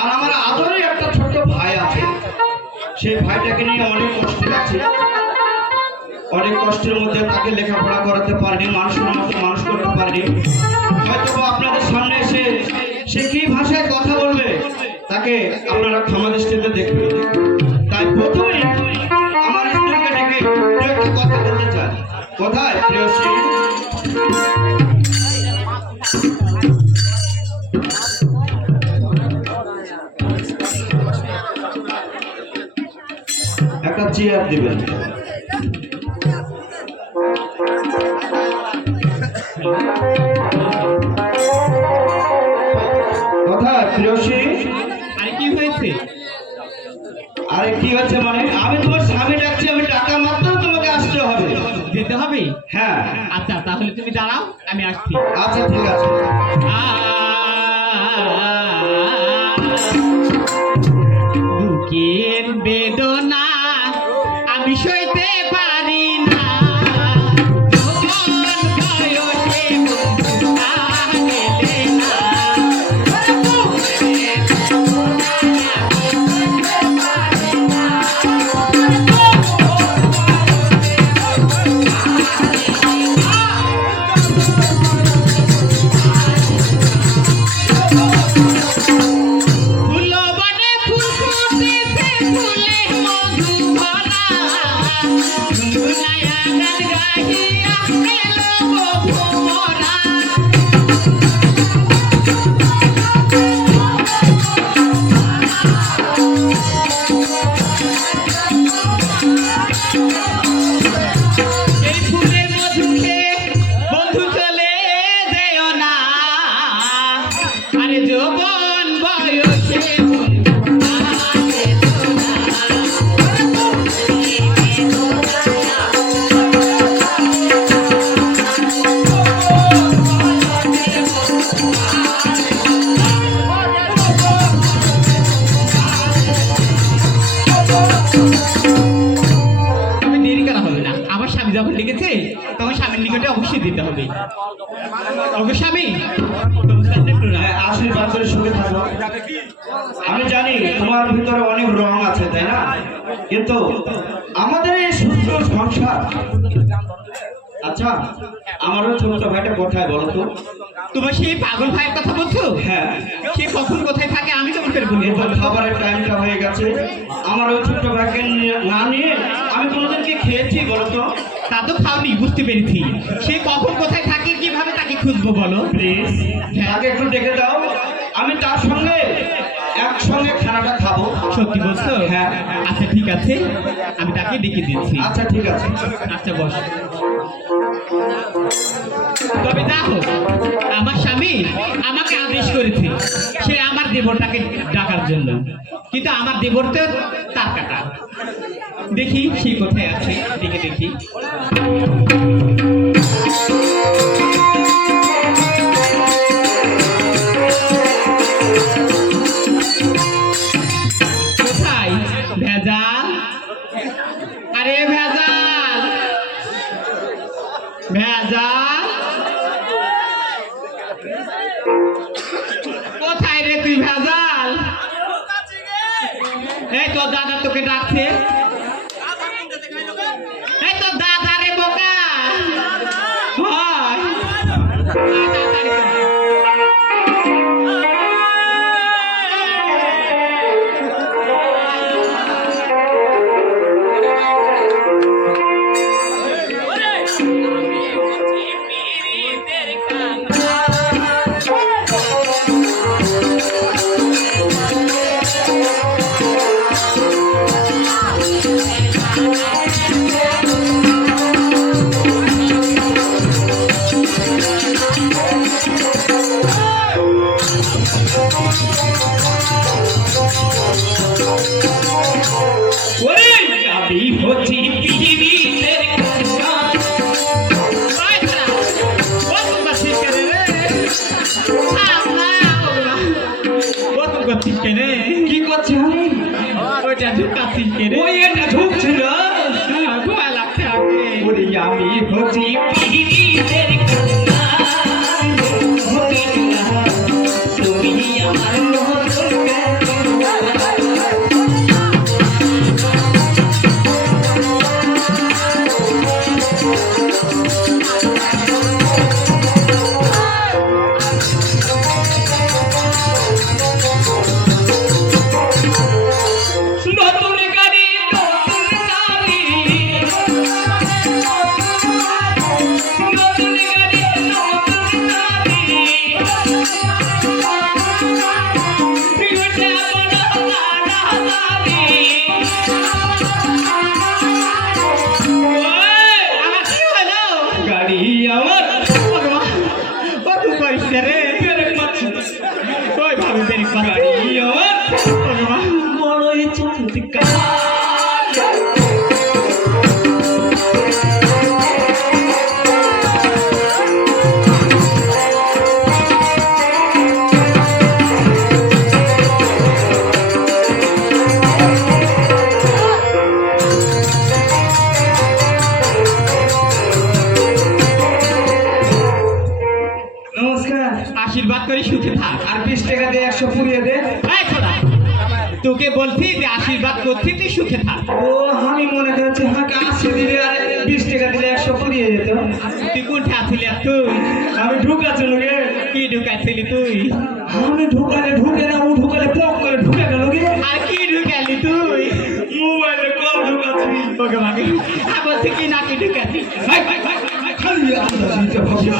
আর আমার আদরের একটা ছোট্ট ভাই আছে, সেই ভাইটাকে নিয়ে অনেক কষ্টে আছে। অনেক কষ্টের মধ্যে তাকে লেখাপড়া করাতে পারিনি, মানুষের মতো মানুষ করতে পারিনি। হয়তো আপনাদের সামনে এসে সে কি ভাষায় কথা বলবে তাকে আপনারা ক্ষমা দৃষ্টিতে দেখবেন। তাই প্রথমে আমার স্ত্রীকে ডেকে একটা কথা বলতে চাই। কোথায় প্রিয়শ্রী? একটা চেয়ার দিবেন। কোথায় প্রিয়শ্রী? আরে কি হয়েছে? আরে কি হয়েছে মানে? আমি তোমার স্বামী ডাকছি, আমি টাকা মাত্র তোমাকে আসতে হবে। যেতে হবে? হ্যাঁ। আচ্ছা তাহলে তুমি দাঁড়াও, আমি আসছি। আচ্ছা ঠিক আছে। বুকের বেদনা আমি সইতে পারি না। যখন লিখেছে তোমার স্বামীর নিকটে অবশ্যই দিতে হবে। স্বামী আশীর্বাদ করে সুখে থাকো। আমি জানি তোমার ভিতরে অনেক রং আছে, তাই না? কিন্তু আমাদের এই সুস্থ সংসার। আচ্ছা আমারও ছোট ভাইটা কোথায় বলো তো? তোমার সেই পাগল ভাইয়ের কথা বলছো? হ্যাঁ। সে কখন কোথায় থাকে আমি তো বলতে পারবো না। খাবারের টাইমটা হয়ে গেছে, আমার ওই ছোট্ট ভাইকে না নিয়ে আমি কোনোদিনকে খেয়েছি বলো তো? তা তো খাওনি, বুঝতে পেরেছি। সে কখন কোথায় থাকে, কিভাবে তাকে খুঁজবো বলো? প্লিজ তাকে একটু ডেকে দাও, আমি তার সঙ্গে একসঙ্গে খানাটা খাবো। সত্যি বলছো? হ্যাঁ। আচ্ছা ঠিক আছে, আমি তাকে ডেকে দিচ্ছি। আচ্ছা ঠিক আছে। আচ্ছা বস। তবে দেখো আমার স্বামী আমাকে আদেশ করেছে সে আমার দেবরটাকে ডাকার জন্য, কিন্তু আমার দেবর তো তার কাটা। দেখি সে কোথায় আছে, ডেকে দেখি। কোথায় ভেজাল? আরে ভেজাল, ভেজাল কোথায় রে তুই ভেজাল? এই তোর দাদা তোকে ডাকছে। এই তোর দাদা রে বোকা। হয় আমি হচ্ছি পৃথিবীর কি করছে? ওইটা ঢুকাচ্ছিস কে রে? ওই এটা ঢুকছিল। ভয় লাগছে আগে। আমি হচ্ছি পৃথিবীর তুমি আমার ভগবান বড়ই চমৎকার। নমস্কার। আশীর্বাদ করে সুখে থাক। আর 20 টাকা দিয়ে 100 পুড়িয়ে দে। এই ছোড়া, তোকে বলছি যে আশীর্বাদ করছি তুই সুখে থাক। ও আমি মনে করছি হাঁকে 80 দিলে আর 20 টাকা দিলে 100 পুড়িয়ে যেত। তুই কোনটা আছিলি আর তুই? আমি ঢুকাচ্ছিল গে। কি ঢুকাইছিলি তুই? আমি ঢুকালে ঢুকে না, ও ঢুকালে পক করে ঢুকে গেল গে। আর কি ঢুকালি তুই? মোবাইলে কল ঢুকাচ্ছি। ভগবান বলছি কি নাকি ঢুকাচ্ছি? ভাই ভাই ভাই ভাই খালি আন্দাজ নিতে হবে।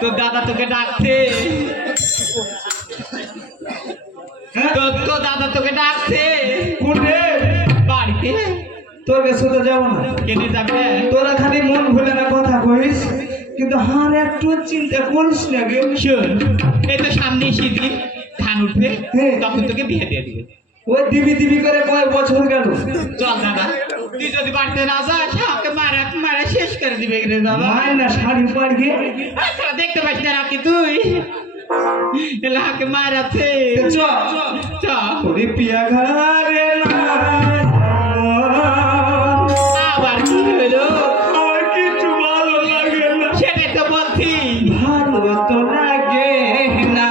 তোর দাদা তোকে ডাকছে। হ্যাঁ? তোর দাদা তোকে ডাকছে কোনে? বাড়িতে। তোর কাছে তো যাবো না। কেনে যাবে? তোরা খালি মন ভুলে না কথা কইস, কিন্তু হার একটু চিন্তা করিস না গে। শোন, এই তো সামনে শীতকাল, ধান উঠবে, হ্যাঁ। তখন তোকে বিয়ে দিয়ে দিবে। ওই দিবি দিবি করে কয় বছর গেল। চল দাদা, তুই যদি বাড়িতে না যাস আমাকে মারা শেষ করে দিবে রে দাদা। মায় না শাড়ি পাড়িয়ে। আচ্ছা, দেখতে পাচ্ছি না রাখি তুই এলাকে মারাছে। চ চ তোরে পিয়া ঘরে না আবার কি হলো? আমার কিছু ভালো লাগে না। সেটাই তো বলছি। ভালো তো লাগে না।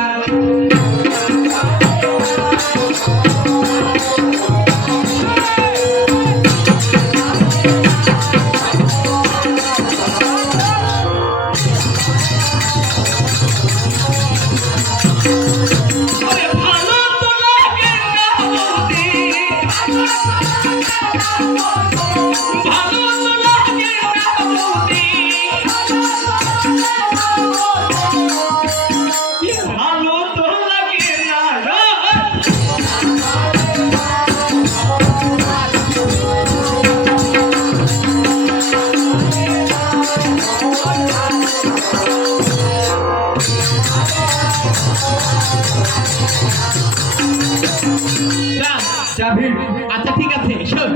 আরে ভালো তো লাগে না বৌদি। ভালো তো লাগে না বৌদি। ভালো তো লাগে না রে। যা। যাবি আচ্ছা ঠিক আছে, শোন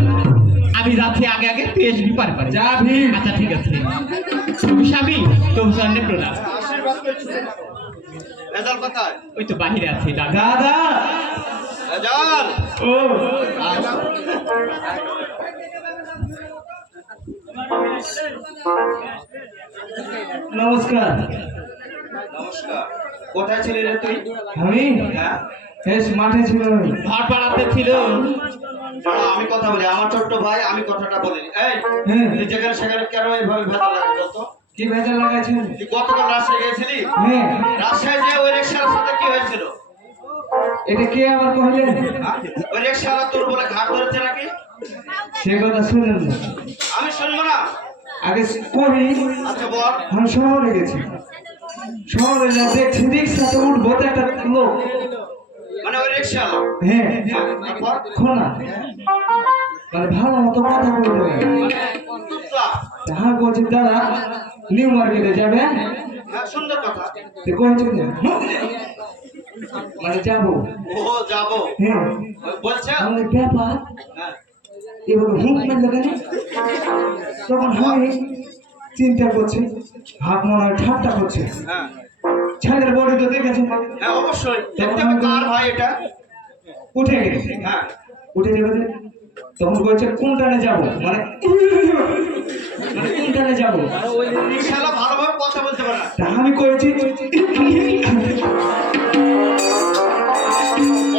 আমি যাচ্ছি আগে আগে, তুই আসবি পারে পারে। যাবি। আচ্ছা ঠিক আছে। তুমি স্বামী তুমি সামনে প্রণাম। রেজাল্ট কোথায়? ওই তো বাহিরে আছে দাদা। দাদা রেজাল্ট ও নমস্কার। নমস্কার। কোথায় ছিলি রে তুই? আমি হ্যাঁ? বেশ মাঠে ছিল। ঘর পাড়াতে ছিল। দাঁড়া, আমি কথা বলি। আমার ছোট্ট ভাই, আমি কথাটা বলি। এই হ্যাঁ তুই যেখানে সেখানে কেন এইভাবে ভেজা লাগে বলতো? কি ভেজাল লাগাইছেন? তুই গতকাল রাজশাহী গেছিলি? হ্যাঁ রাজশাহী যে ওই রিক্সার সাথে কি হয়েছিল? এটা কে আবার কহিলেন? হ্যাঁ? ওই রিক্সাওয়ালা তোর বলে ঘাট ধরেছে নাকি? সে কথা শুনেন না, আমি শুনবো না। আগে কহি। আচ্ছা বল। আমি শহরে গেছি, শহরে যা দেখছি রিক্সাতে উঠবো তো একটা লোক। মানে ওই রিক্সাওয়ালা? হ্যাঁ তারপর? খোনা মানে ভালো মতো কথা বলতে তুতলা? হ্যাঁ বলছি দাদা নিউ মার্কেটে যাবেন? হ্যাঁ, সুন্দর কথা। তো কইছি না মানে যাবো। ও যাবো। হ্যাঁ বলছে? আমাদের ব্যাপার হ্যাঁ। এভাবে হুক মারলে কেন? তখন আমি চিন্তা করছি, হাত মনে হয় ঠাট্টা করছে। হ্যাঁ। ছেলের বডি তো দেখেছেন। হ্যাঁ, অবশ্যই। দেখতে হবে কার ভাই এটা। উঠে গেছে, হ্যাঁ। উঠে যাবে যে। তখন বলছে কোন টানে যাবো, মানে মানে কোন টানে যাবো। ওই রিক্সাওয়ালা ভালোভাবে কথা বলতে পারে না। তা আমি করেছি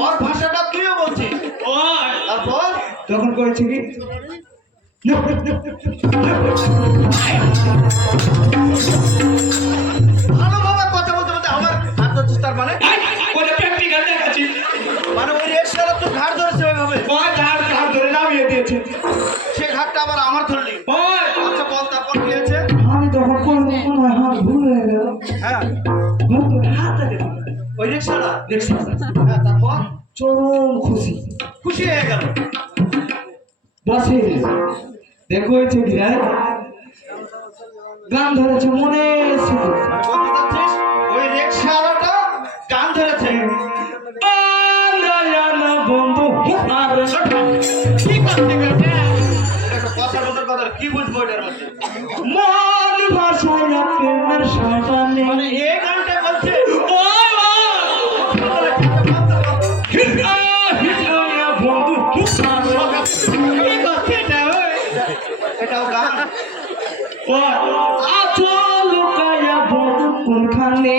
ওর ভাষাটা তুইও বলছিস। ও তারপর? তখন করেছি কি ভালোভাবে কথা বলতে বলতে আমার হাত ধরছিস, তার মানে? ওটা প্র্যাকটিক্যাল দেখাচ্ছি। মানে ওই রিক্সাওয়ালা তোর ঘাট ধরেছে ওইভাবে? ও ধার ধার ধরে নামিয়ে দিয়েছে। সেই ঘাটটা আবার আমার ধরলি? ও আচ্ছা বল, তারপর কি হয়েছে? আমি তখন করবো মনে হয় হাত ভুল হয়ে গেল। হ্যাঁ। হাতটা দেখো ওই রিক্সাওয়ালা? দেখছি হ্যাঁ, তারপর? চরম খুশি। খুশি হয়ে গেল। বসে দেখো হয়েছে কি রে? গান ধরেছে মনে শুধু মানে বলতে চাচ্ছিস ওই রিক্সাওয়ালাটা গান ধরেছে? আর কি করতে গেছে একটা কথার মতো কথা কি বুঝবো এটার মধ্যে মন ভাষায় প্রেমের সাজানে মানে এই গানটা বলছে কি করছে এটা ওই? এটাও গান আচল কায়া বধু কোনখানে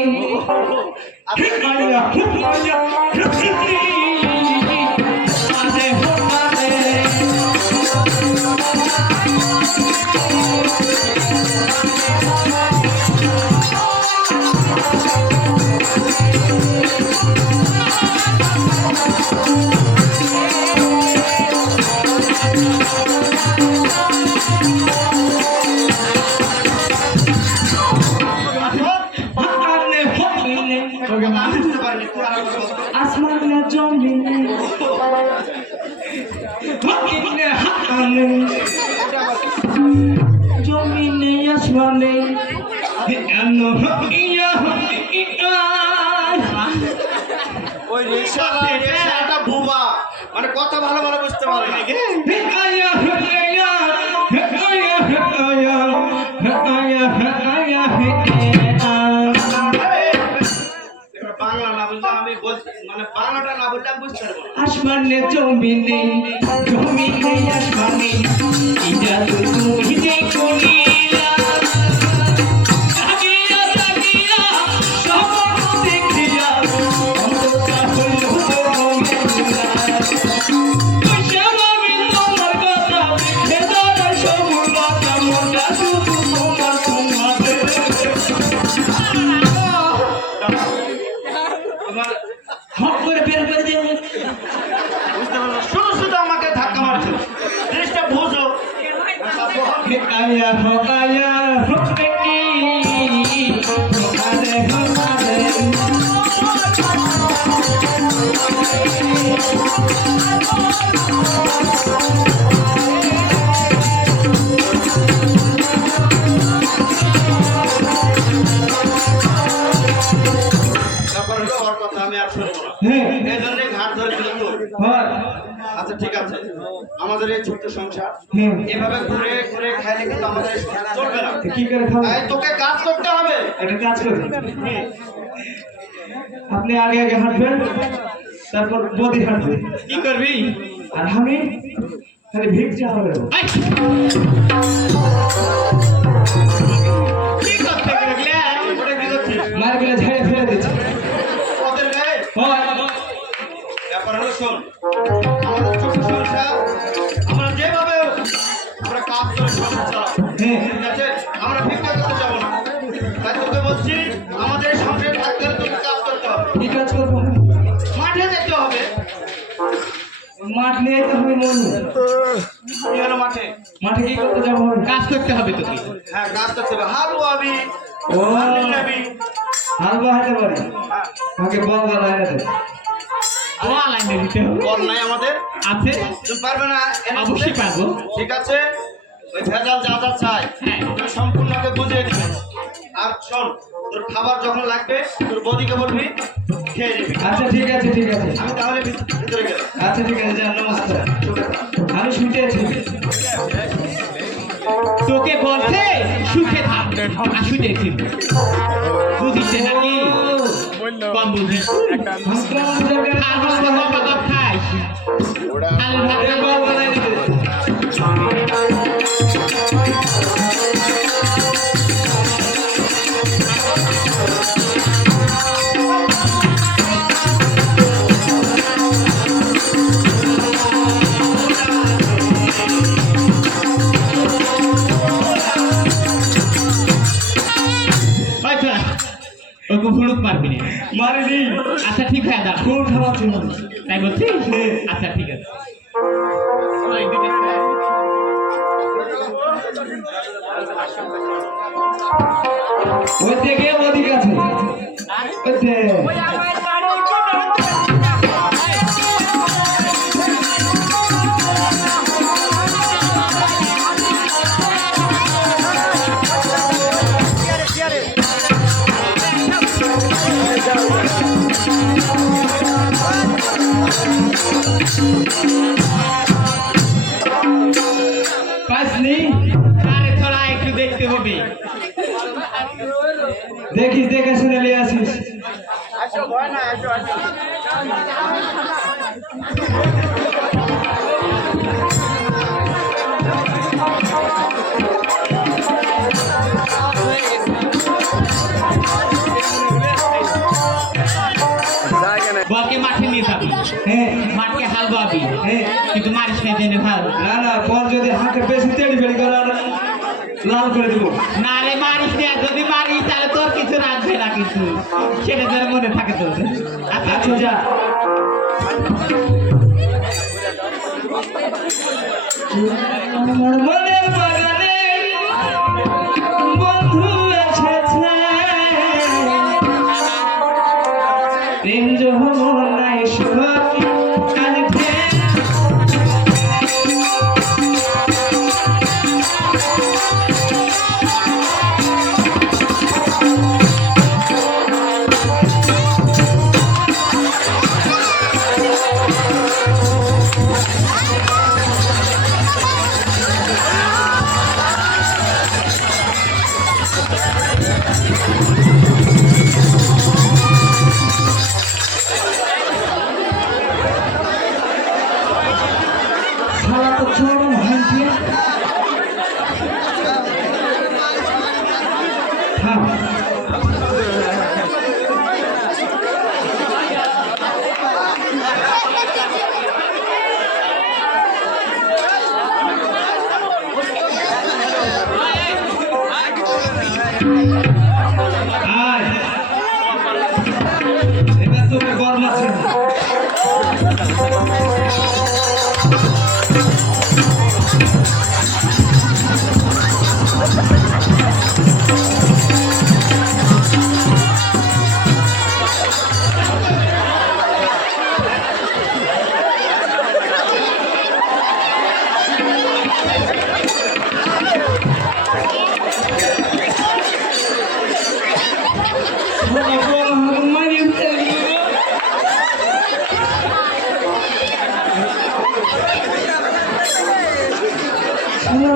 তোকে না বুঝতে পারিনি তুই আর একবার বল। আসমানে জমিনে জমিনে আসমানে ওই রিকশাটা বুবা মানে কথা ভালো ভালো বুঝতে পারে না এবার বাংলা না বুঝলে আমি বলছি মানে বাংলাটা না বললে আমি বুঝতে পারবো না আসমানে জমিনে জমিনে আসমানে ইজা তুমি যে করিলা জাগিয়া জাগিয়া সবর দেখিয়া অন্তটা হইল মমিনা কইসাম আমি তোমার কথা ভেদর সবুর কথা মনটা শুধু তোমার তোমাদের তোমার হট করে বের করে দিও বুঝতে পারবো না। শুধু শুধু আমাকে ধাক্কা মারছো জিনিসটা বুঝো আয়া হো রেকি হোকারে হোকারে তারপর হলো ওর কথা আমি আর শুনবো না হ্যাঁ এই জন্যই ঘাট ধরে দিল তো হয় আচ্ছা ঠিক আছে আমাদের এই ছোট্ট সংসার হ্যাঁ এভাবে ঘুরে ঘুরে খাইলে কিন্তু আমাদের এই সংসার চলবে না তো কি করে খাবো তাই তোকে কাজ করতে হবে একটা কাজ করুন আপনি আগে আগে হাঁটবেন তারপর বদি হাঁটবে কি করবি আর আমি খালি ভিক চাওয়া হবে আই! কি করতে গেলে ওটা কি করছিস মারগুলো ঝেড়ে ফেলে দিচ্ছে ওদের গায়ে হয় ব্যাপার হলো শোন আমাদের ছোট সংসার আমরা যেভাবে আমরা কাজ করে সংসার চালাবো হ্যাঁ ঠিক আছে আমরা ভিক্ষা করতে যাবো না তাই তোকে বলছি আমাদের এই সংসারে থাকতে হলে তোকে কাজ করতে হবে কি কাজ করবো মাঠে যেতে হবে মাঠ নিয়ে তো হবে মন কি হলো মাঠে মাঠে কি করতে যাবো কাজ করতে হবে তোকে হ্যাঁ কাজ করতে হবে হাল আবি ও যাবি হাল বাহাতে পারি হ্যাঁ আমাকে বল গলা এনে দে ওয়া লাইনে দিতে হবে বল নাই আমাদের আছে তুমি পারবে না এনে দিতে? অবশ্যই পারবো ঠিক আছে ওই ভেজাল যা যা চাই হ্যাঁ। তুমি সম্পূর্ণকে বুঝিয়ে দিবে আর শোন তোর খাবার যখন লাগবে তোর বদিকে বলবি খেয়ে নিবি আচ্ছা ঠিক আছে আমি তাহলে ভিতরে গেলাম আচ্ছা ঠিক আছে যান নমস্কার আমি শুনতে আছি তোকে বলছে সুখে থাক আর সুখে ছিল বুঝিস নাকি কম বুঝিস আর বলবো বাবা বাবা খাইস আলু ভাত বল গলা এনে দে হয়তো ওকে ভুলুক পারবি না মারিনি আচ্ছা ঠিক আছে দাঁড়া খুব খাওয়াচ্ছি মানুষ তাই বলছিস আচ্ছা ঠিক আছে ওই দুটো ওই থেকে ওদিকে আছে ওই যে পাইসনি? আরে থোড়া একটু দেখতে হবে। দেখিস, দেখে শুনে নিয়ে আসিস। বলকে মাঠে নিয়ে যাবি, হ্যাঁ মাঠকে হাল বাবি, হ্যাঁ। কিন্তু মারিস না জেনে ভালো। না না, পর যদি হাঁকে বেশি তেড়ি বেড়ি করে আর লাল করে দেবো। না রে মারিস না, যদি মারিস তাহলে তোর কিছু রাখবে না, কিছু সেটা যেন মনে থাকে তোর। আচ্ছা যা। আমার মনের বাগানে বন্ধু এসেছে, প্রেম যমুনায় সখী কাঁদছে। শালা তো চরম হাসি। থাম। আয়। এবার তোকে গরম আছে।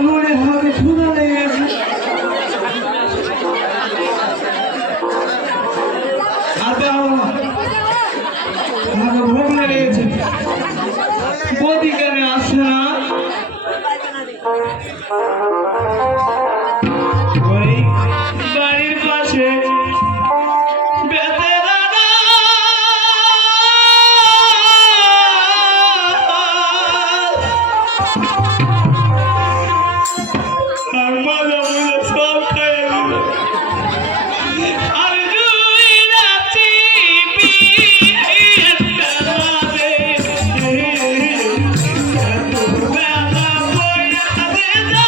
মনে হবে ক্ষুধা লেগে গেছে। আর দাও না, আমাকে ভোগ লেগে গেছে। বৌদি কেন আসছে না? ওই বাড়ির পাশে বেতেরানা আর মজা মজা সব খাইয়ে দিল। আর দুই রাত্রি বিয়ের বেলাতে এত বেলা বইয়া দে যা,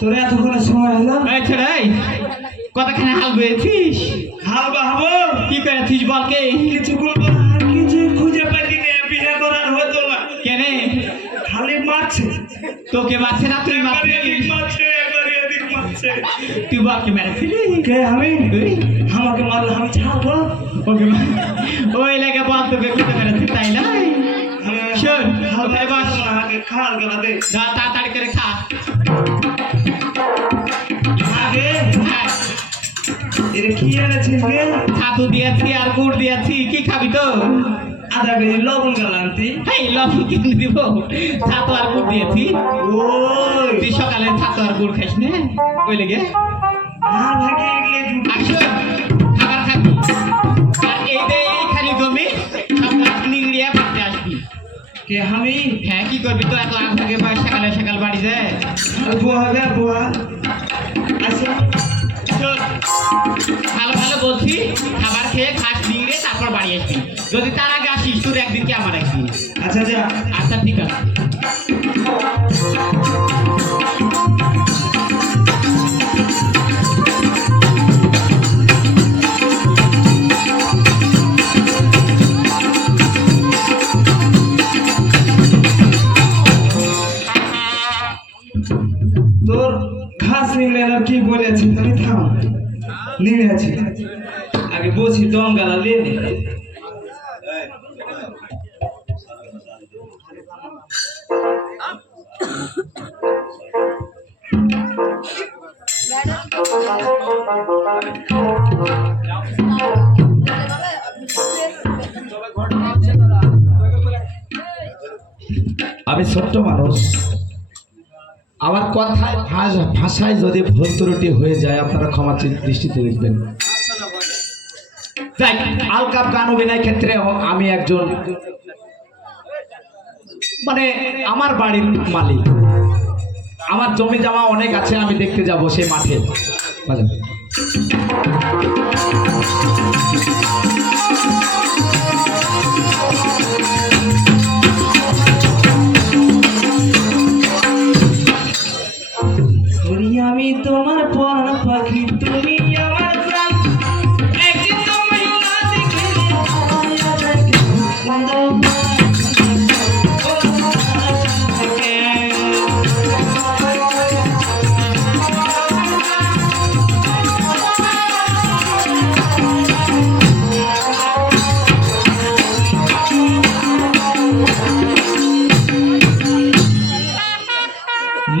তোরা এতক্ষণে সময় হলো এই ছেড়াই কতখানে হাল বেয়েছিস হাল বাহাবো কি করেছিস বলকে কিছু করবো না আর কিছু খুঁজে পাইনি রে বিয়ে করার হতো না কেনে খালি মারছে তোকে মারছে না তুই একবার এদিক মারছিস মারছে একবার এদিক মারছে তুই বলকে মেরেছিলি কে আমি তুই আমাকে মারলে আমি ছাড়বো ওকে ওই লেগে বল তোকে খুঁজে মেরেছিস তাই না শোন হাল ওখানে বস না আগে খাল গেলা দে যা তাড়াতাড়ি করে খা আগে হ্যাঁ এটা কি এনেছিস রে ছাতু দিয়েছি আর গুড় দিয়েছি কি খাবি তো আধা কেজি লবণ গালান্তি এই লবণ কিনে দিব ছাতু আর গুড় দিয়েছি ওই তুই সকালে ছাতু আর গুড় খাইস না ওই লেগে আর ভাগে এগুলো জুট আসো খাবার খাবি আর এই দে খালি জমি সব গাছ নিংড়িয়া পাতে আসবি কে আমি হ্যাঁ কি করবি তো এক লাখ ভাগে পায় সকালে সকাল বাড়ি যায় বুয়া গে বুয়া আচ্ছা শোন, ভালো ভালো বলছি খাবার খেয়ে খাস নিংড়ে তারপর বাড়ি আসবি যদি তার আগে আসিস তোর একদিন কি আমার একদিন আচ্ছা যা আচ্ছা ঠিক আছে তোর ঘাস নিংড়ে আর কি বলেছি তুমি থাম নিংড়ে আছি আগে বলছি দম গালা লে নে। আমি ছোট্ট মানুষ আমার কথায় ভাষায় যদি ভুল ত্রুটি হয়ে যায় আপনারা ক্ষমা দৃষ্টিতে দেখবেন। যাই আল কাপ গান অভিনয় ক্ষেত্রে আমি একজন মানে আমার বাড়ির মালিক, আমার জমি জমা অনেক আছে, আমি দেখতে যাব সেই মাঠে। বাজান। আমি তোমার পরাণ পাখি তুমি আমার প্রাণ একদিন তোমায় না দেখলে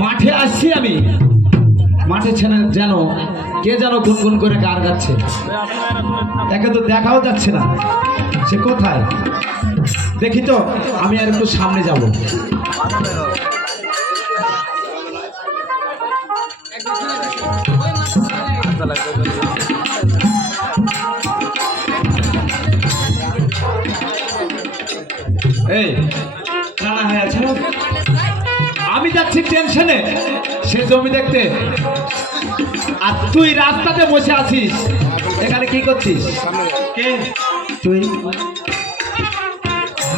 মাঠে আসছি আমি, মাঠে যেন কে যেন গুনগুন করে গান গাচ্ছে, তাকে তো দেখাও যাচ্ছে না সে কোথায়। দেখি তো আমি আর একটু সামনে যাব। এই রানা হয়ে আছে আমি যাচ্ছি টেনশনে সে জমি দেখতে, আর তুই রাস্তাতে বসে আছিস, এখানে কি করছিস? কে তুই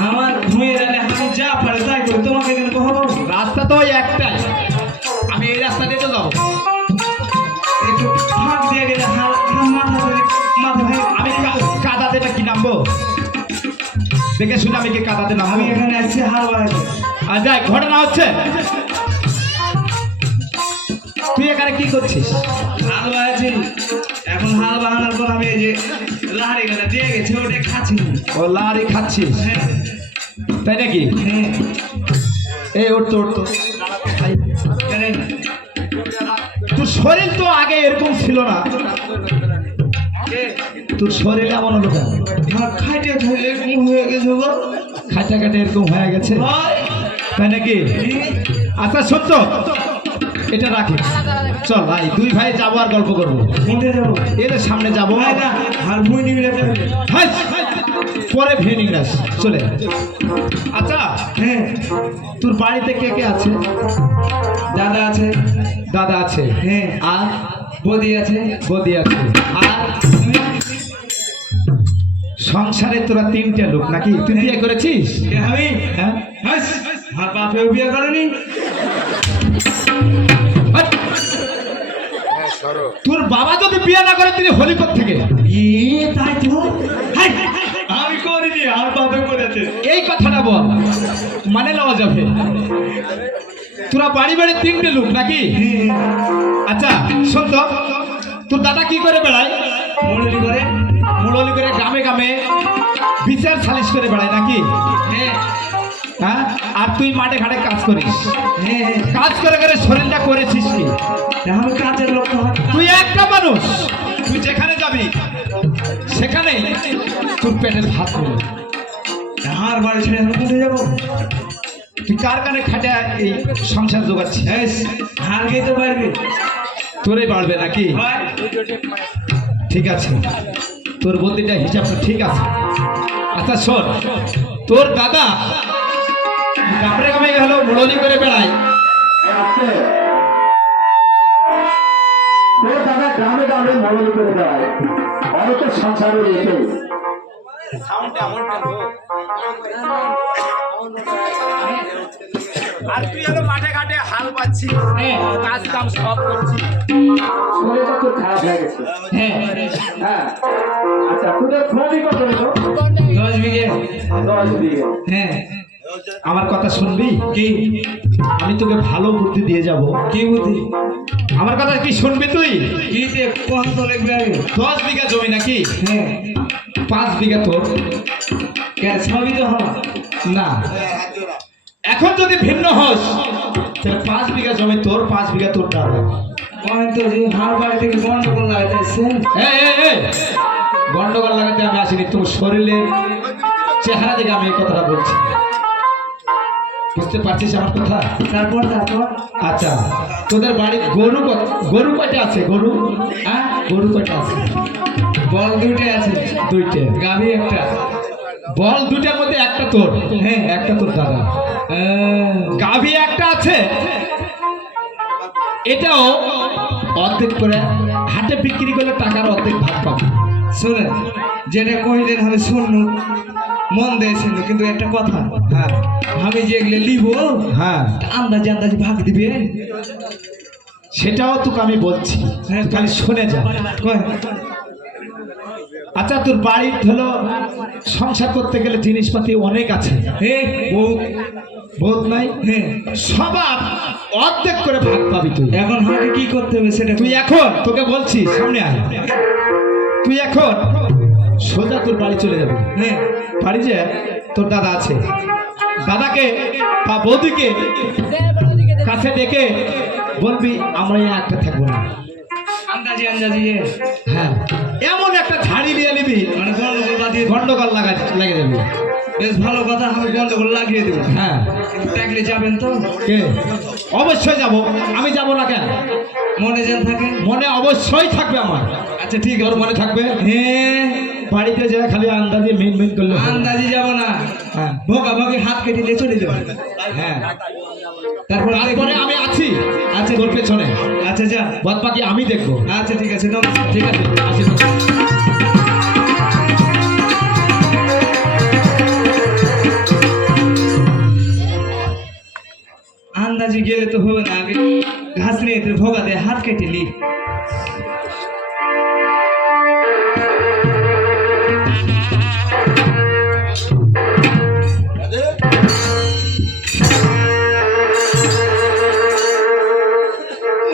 আমার ঘুমিয়ে গেলে আমি যা পারে তাই করি, তোমাকে কেন কহবো? রাস্তা তো ওই একটাই, আমি এই রাস্তা দিয়ে তো যাবো। একটু ফাঁক দিয়ে গেলে মাথা ভেঙে আমি কাদাতে কি নামবো? দেখে শুনে আমি কি কাদাতে নামবো? আমি এখানে আসছি হাল বাড়াইতে। আর যাই, ঘটনা হচ্ছে তুই এখানে কি করছিস? হাল বাড়াইছি, এখন হাল বাড়ানোর পর আমি এই যে লাহারি গেলে দিয়ে গেছে ওটা খাচ্ছি। ও লাড়ি খাচ্ছিস, হ্যাঁ তাই নাকি? হ্যাঁ এই উঠতো উঠতো। কেন? তোর শরীর তো আগে এরকম ছিল না, কে? তোর শরীর এমন হলো কেন? আমার খাইতে খাইতে এরকম হয়ে গেছে গো। খাটা খাটা এরকম হয়ে গেছে, ভাই, তাই নাকি? আচ্ছা সত্য, এটা রাখি, চল ভাই দুই ভাই যাবো আর গল্প করবো। কোনটা যাবো? এর সামনে যাবো। ভাই না, আর ভুই নিবি না। হাই, পরে ভেনিং রাস চলে। আচ্ছা হ্যাঁ, তোর বাড়িতে কে কে আছে? দাদা আছে, দাদা আছে, হ্যাঁ, আর বৌদি আছে, বৌদি আছে, আর সংসারে তোরা তিনটে লোক নাকি? তুই বিয়ে করেছিস? কে আমি? হ্যাঁ, হাস, আর বাপেও বিয়ে করেনি। হাট। তোর বাবা যদি বিয়ে না করে তিনি হলিকট থেকে। তাই তো। হাই, আমি করিনি, আর বাপে করেছে। এই কথাটা বল, মানে লওয়া যাবে। তোরা বাড়ি বাড়ি তিনটে লোক নাকি? আচ্ছা শোন তো, তোর দাদা কি করে বেড়ায়? মন্ডলী করে। মুরলি করে গ্রামে গ্রামে বিচার সালিশ করে বেড়ায় নাকি? হ্যাঁ হ্যাঁ, আর তুই মাঠে ঘাটে কাজ করিস। হ্যাঁ, কাজ করে করে শরীরটা করেছিস কি? আমি কাজের লোক তো। তুই একটা মানুষ, তুই যেখানে যাবি সেখানে তোর পেটের ভাত নেবে। আর বাড়ি ছেড়ে আমি কোথায় যাবো? তুই কার কানে খাটে এই সংসার জোগাচ্ছিস? হার গিয়ে তো পারবি। তোরে বাড়বে নাকি? হয় ঠিক আছে, তোর বুদ্ধিটা হিসাবটা ঠিক আছে। আচ্ছা শোন, তোর দাদা কাপড়ে কামে হলো মুরলি করে বেড়ায়, তোর দাদা গ্রামে গ্রামে মুরলি করে বেড়ায়, অনেকের সংসারে রেখে আর তুই হলো মাঠে ঘাটে হাল পাচ্ছিস, কাজ কাম সব করছিস, শরীরটা তোর খারাপ হয়ে গেছে। হ্যাঁ হ্যাঁ, আচ্ছা তোদের জমি কত হলো? 10 বিঘে। 10 বিঘে। হ্যাঁ, আমার কথা শুনবি কি? আমি তোকে ভালো বুদ্ধি দিয়ে যাব। কি বুদ্ধি? আমার কথা কি শুনবি তুই? কি যে কত লাগবে আগে? 10 বিঘা জমি নাকি? হ্যাঁ, 5 বিঘা তোর। কেন সবই তো হবে না, এখন যদি ভিন্ন হস তাহলে 5 বিঘা জমি তোর, 5 বিঘা তোর দাদা। তো যে হার বাড়ি থেকে গন্ডগোল লাগাইতেছে। গন্ডগোল লাগাতে আমি আসিনি, তোর শরীরের চেহারা দেখে আমি এই কথাটা বলছি। বুঝতে পারছিস আমার কথা? তারপর আচ্ছা, তোদের বাড়ির গরু কয়টা আছে? গরু, হ্যাঁ, গরু কয়টা আছে? বল দুইটা আছে, 2টে। গাভী একটা। বল 2টার মধ্যে একটা তোর? হ্যাঁ, একটা তোর দাদা। গাভী একটা আছে, এটাও অর্ধেক করে হাটে বিক্রি করলে টাকার অর্ধেক ভাগ পাবে। শোনে, যেটা কহিলেন আমি শুনলু, মন দিয়েছিল, কিন্তু একটা কথা, হ্যাঁ আমি যেগুলো লিব হ্যাঁ, আন্দাজে আন্দাজে ভাগ দিবে। সেটাও তোকে আমি বলছি, হ্যাঁ, তুই খালি শুনে যা। কয়, আচ্ছা, তোর বাড়ি হলো সংসার করতে গেলে জিনিসপাতি অনেক আছে, হে বহুত। বোধ নাই? হ্যাঁ, সবার অর্ধেক করে ভাগ পাবি তুই। এখন হাটে কি করতে হবে সেটা তুই এখন, তোকে বলছি সামনে আয়, তুই এখন সোজা তোর বাড়ি চলে যাবি। হ্যাঁ, বাড়ি যে তোর দাদা আছে, দাদাকে বা বৌদিকে কাছে ডেকে বলবি আমরা এই একটা থাকবো না। আন্দাজে আন্দাজে হ্যাঁ, এমন একটা ঝাড়ি দিয়ে নিবি মানে গন্ডগোল বাঁধিয়ে গন্ডগোল লাগে যাবি। বেশ ভালো কথা, আমি গন্ডগোল লাগিয়ে দেবো। হ্যাঁ কিন্তু দেখলে যাবেন তো? কে? অবশ্যই যাব, আমি যাব না কেন? মনে যেন থাকে। মনে অবশ্যই থাকবে আমার। আচ্ছা ঠিক তোর আছে। মনে থাকবে? হ্যাঁ, বাড়িতে যায় খালি আন্দাজে মেন মেন করলে হবে না। আন্দাজি যাবো না, হ্যাঁ ভোগাভোগি হাত কেটে নিয়ে চলে যাবো। হ্যাঁ, তারপর তারপরে আমি আছি আচ্ছা তোর পেছনে, আচ্ছা যা। বাদ বাকি আমি দেখবো। আচ্ছা ঠিক আছে, নমস্কার। ঠিক আছে, আসি। আন্দাজি গেলে তো হবে না, আগে ঘাস নিয়ে তো ভোগা দেয়, হাত কেটে নি।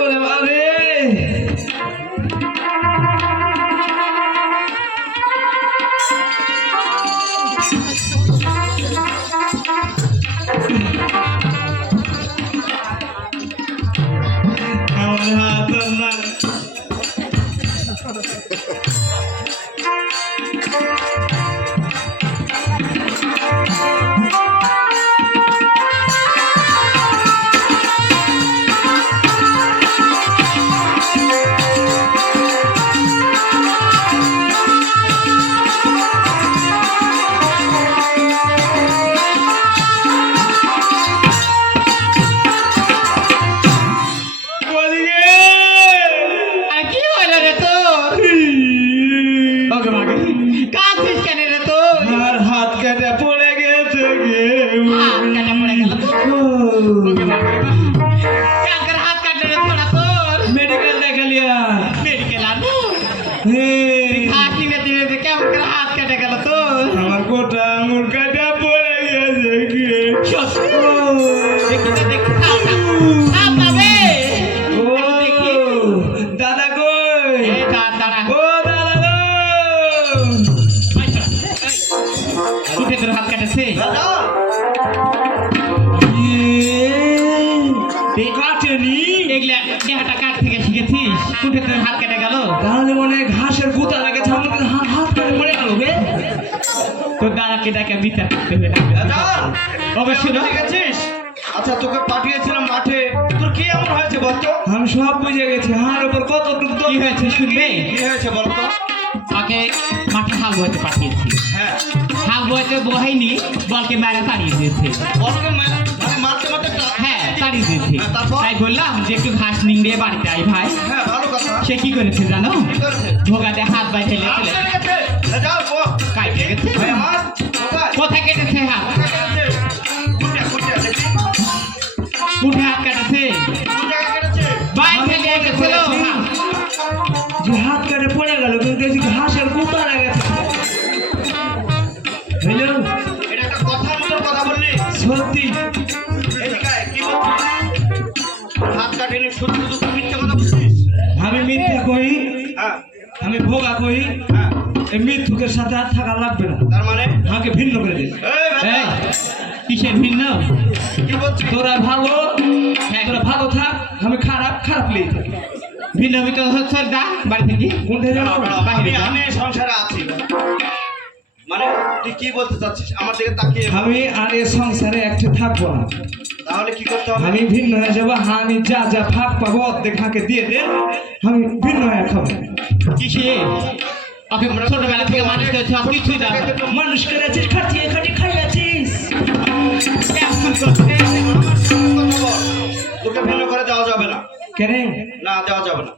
ওরে বাবারে! আমার হাত আর না। ওদিকে! আর কি হলো রে তোর? ওকে মাকে। কাঁদছিস কেন রে তোর? আমার হাত কাটা পড়ে গেছে গে। হাত কাটা পড়ে গেল তোর? ওকে বাবা, কালকের হাত কাটলো রে তোরা তোর? মেডিকেল দেখালিয়া। মেডিকেল আনু? হে, হাত নিয়ে দিলে কেমন করে হাত কেটে গেল তোর? আমার গোটা আঙুল কাটা পড়ে গেছে গে। সত্যি? ও, দেখি তো, দেখি। হাত পাবে? ও, দেখি। দাদা কই? এই দাঁড়া। ও দাদা গো! উঠে তোর হাত কাটেছে? দাদা ইয়ে, কাটেনি? এগুলা দেহাটা কাট থেকে শিখেছিস? উঠে তোর হাত কেটে গেল? তাহলে মনে হয় ঘাসের গুতা লেগেছে, আমাকে হাত কাটে পড়ে গেল গে। তোর দাদাকে ডাকে বিচার করতে হবে। দাদা অবশ্যই না। ঠিক আছিস? আচ্ছা তোকে পাঠিয়েছিলাম মাঠে, তোর কি এমন হয়েছে বলতো? আমি সব বুঝে গেছি, হার উপর কতটুকু তো কি হয়েছে শুনবে? কি হয়েছে বলতো? তাকে মাঠে হাল বইতে পাঠিয়েছি। হ্যাঁ হাল বইতে বহাইনি, বলকে মারা তাড়িয়ে দিয়েছে। বলকে মানে মারতে মারতে হ্যাঁ, তাড়িয়ে দিয়েছে। হ্যাঁ, তারপর? তাই বললাম যে একটু ঘাস নিংড়িয়ে বাড়িতে আই ভাই। হ্যাঁ ভালো কথা। সে কি করেছে জানো? কি করেছে? ভোগাতে হাত বাইতে হাত চলে কেটে গেছে। যাও গো। কাটে গেছে। ভাই আমার কোথায়? কোথায় কেটেছে হাত? কোথায় কেটেছে? কুটিয়া দেখি। উঠে হাত কাটেছে। কোন জায়গায় কেটেছে? বাইতে নিয়ে গেছিল হাত। যে হাত কাটে পড়ে গেল, কিন্তু দেখছি ঘাসের গুতা লেগেছে। হ্যালো, এটা একটা কথার মতন কথা বললি। সত্যি এদিকে আয়, কি বলছিস? হাত কাটেনি, শুধু শুধু তুই মিথ্যে কথা বলছিস। আমি মিথ্যা কই, হ্যাঁ আমি ভোগা কই, হ্যাঁ এই মৃত্যুকের সাথে আর থাকা লাগবে না, তার মানে আমাকে ভিন্ন করে দিন। এই বেটা, এই, কিসের ভিন্ন? কি বলছিস? তোরা ভালো, হ্যাঁ তোরা ভালো থাক, আমি খারাপ খারাপ লেই থাকি। ভিন্ন ভিন্ন হচ্ছে দা বাড়ি থেকে। কোনটা দাঁড়াও, জানো? দাঁড়াও, বাইরে যা। আমি এই সংসারে আছি। মানে তুই কি বলতে চাচ্ছিস আমার দিকে তাকিয়ে? আমি আর এ সংসারে একটু থাকবো না, তাহলে কি করতে হবে? আমি ভিন্ন হয়ে যাবো। আমি যা যা ভাগ পাবো অর্ধেক হাঁকে দিয়ে দে, আমি ভিন্ন হয়ে খাবো। কিসে? ওকে ছোটবেলা থেকে মানুষ করেছে, সব কিছুই জানো। মানুষ করেছিস, খাটিয়ে খাটি খাইয়াছিস। কেমন করছে? কথা বল। তোকে ভিন্ন করে দেওয়া যাবে না। কেন না দেওয়া যাবে না।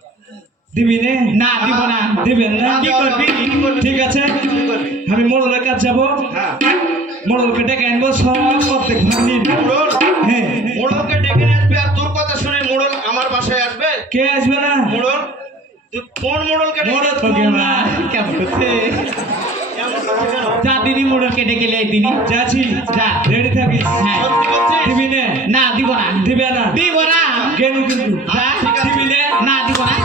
দিবি নে? না, দিব না। দিবেন না? না, কি দেওয়া করবি? যাবে না। কি করবি? ঠিক আছে, কি করবি? আমি মোড়লের কাজ যাবো, হ্যাঁ মোড়লকে ডেকে আনবো, সব অর্ধেক ভাগ নিয়ে নিবো। মোড়ল, হ্যাঁ, মোড়লকে ডেকে নিয়ে আসবে আর তোর কথা শুনে মোড়ল আমার বাসায় আসবে? কে আসবে না? মোড়ল, তুই কোন মোড়লকে ডেকে মোড়ল ওকে মা, কেমন করছে? এমন করছিস কেন? যা দিনই মোড়লকে ডেকে লে দিনই। যাচ্ছি, যা। রেডি থাকিস। হ্যাঁ। সত্যি বলছিস? দিবি নে? না, দিব না। দিবে না? দিব না। গেলু কিন্তু। যা। ঠিক আছে। দিবি নে? না, দিব না।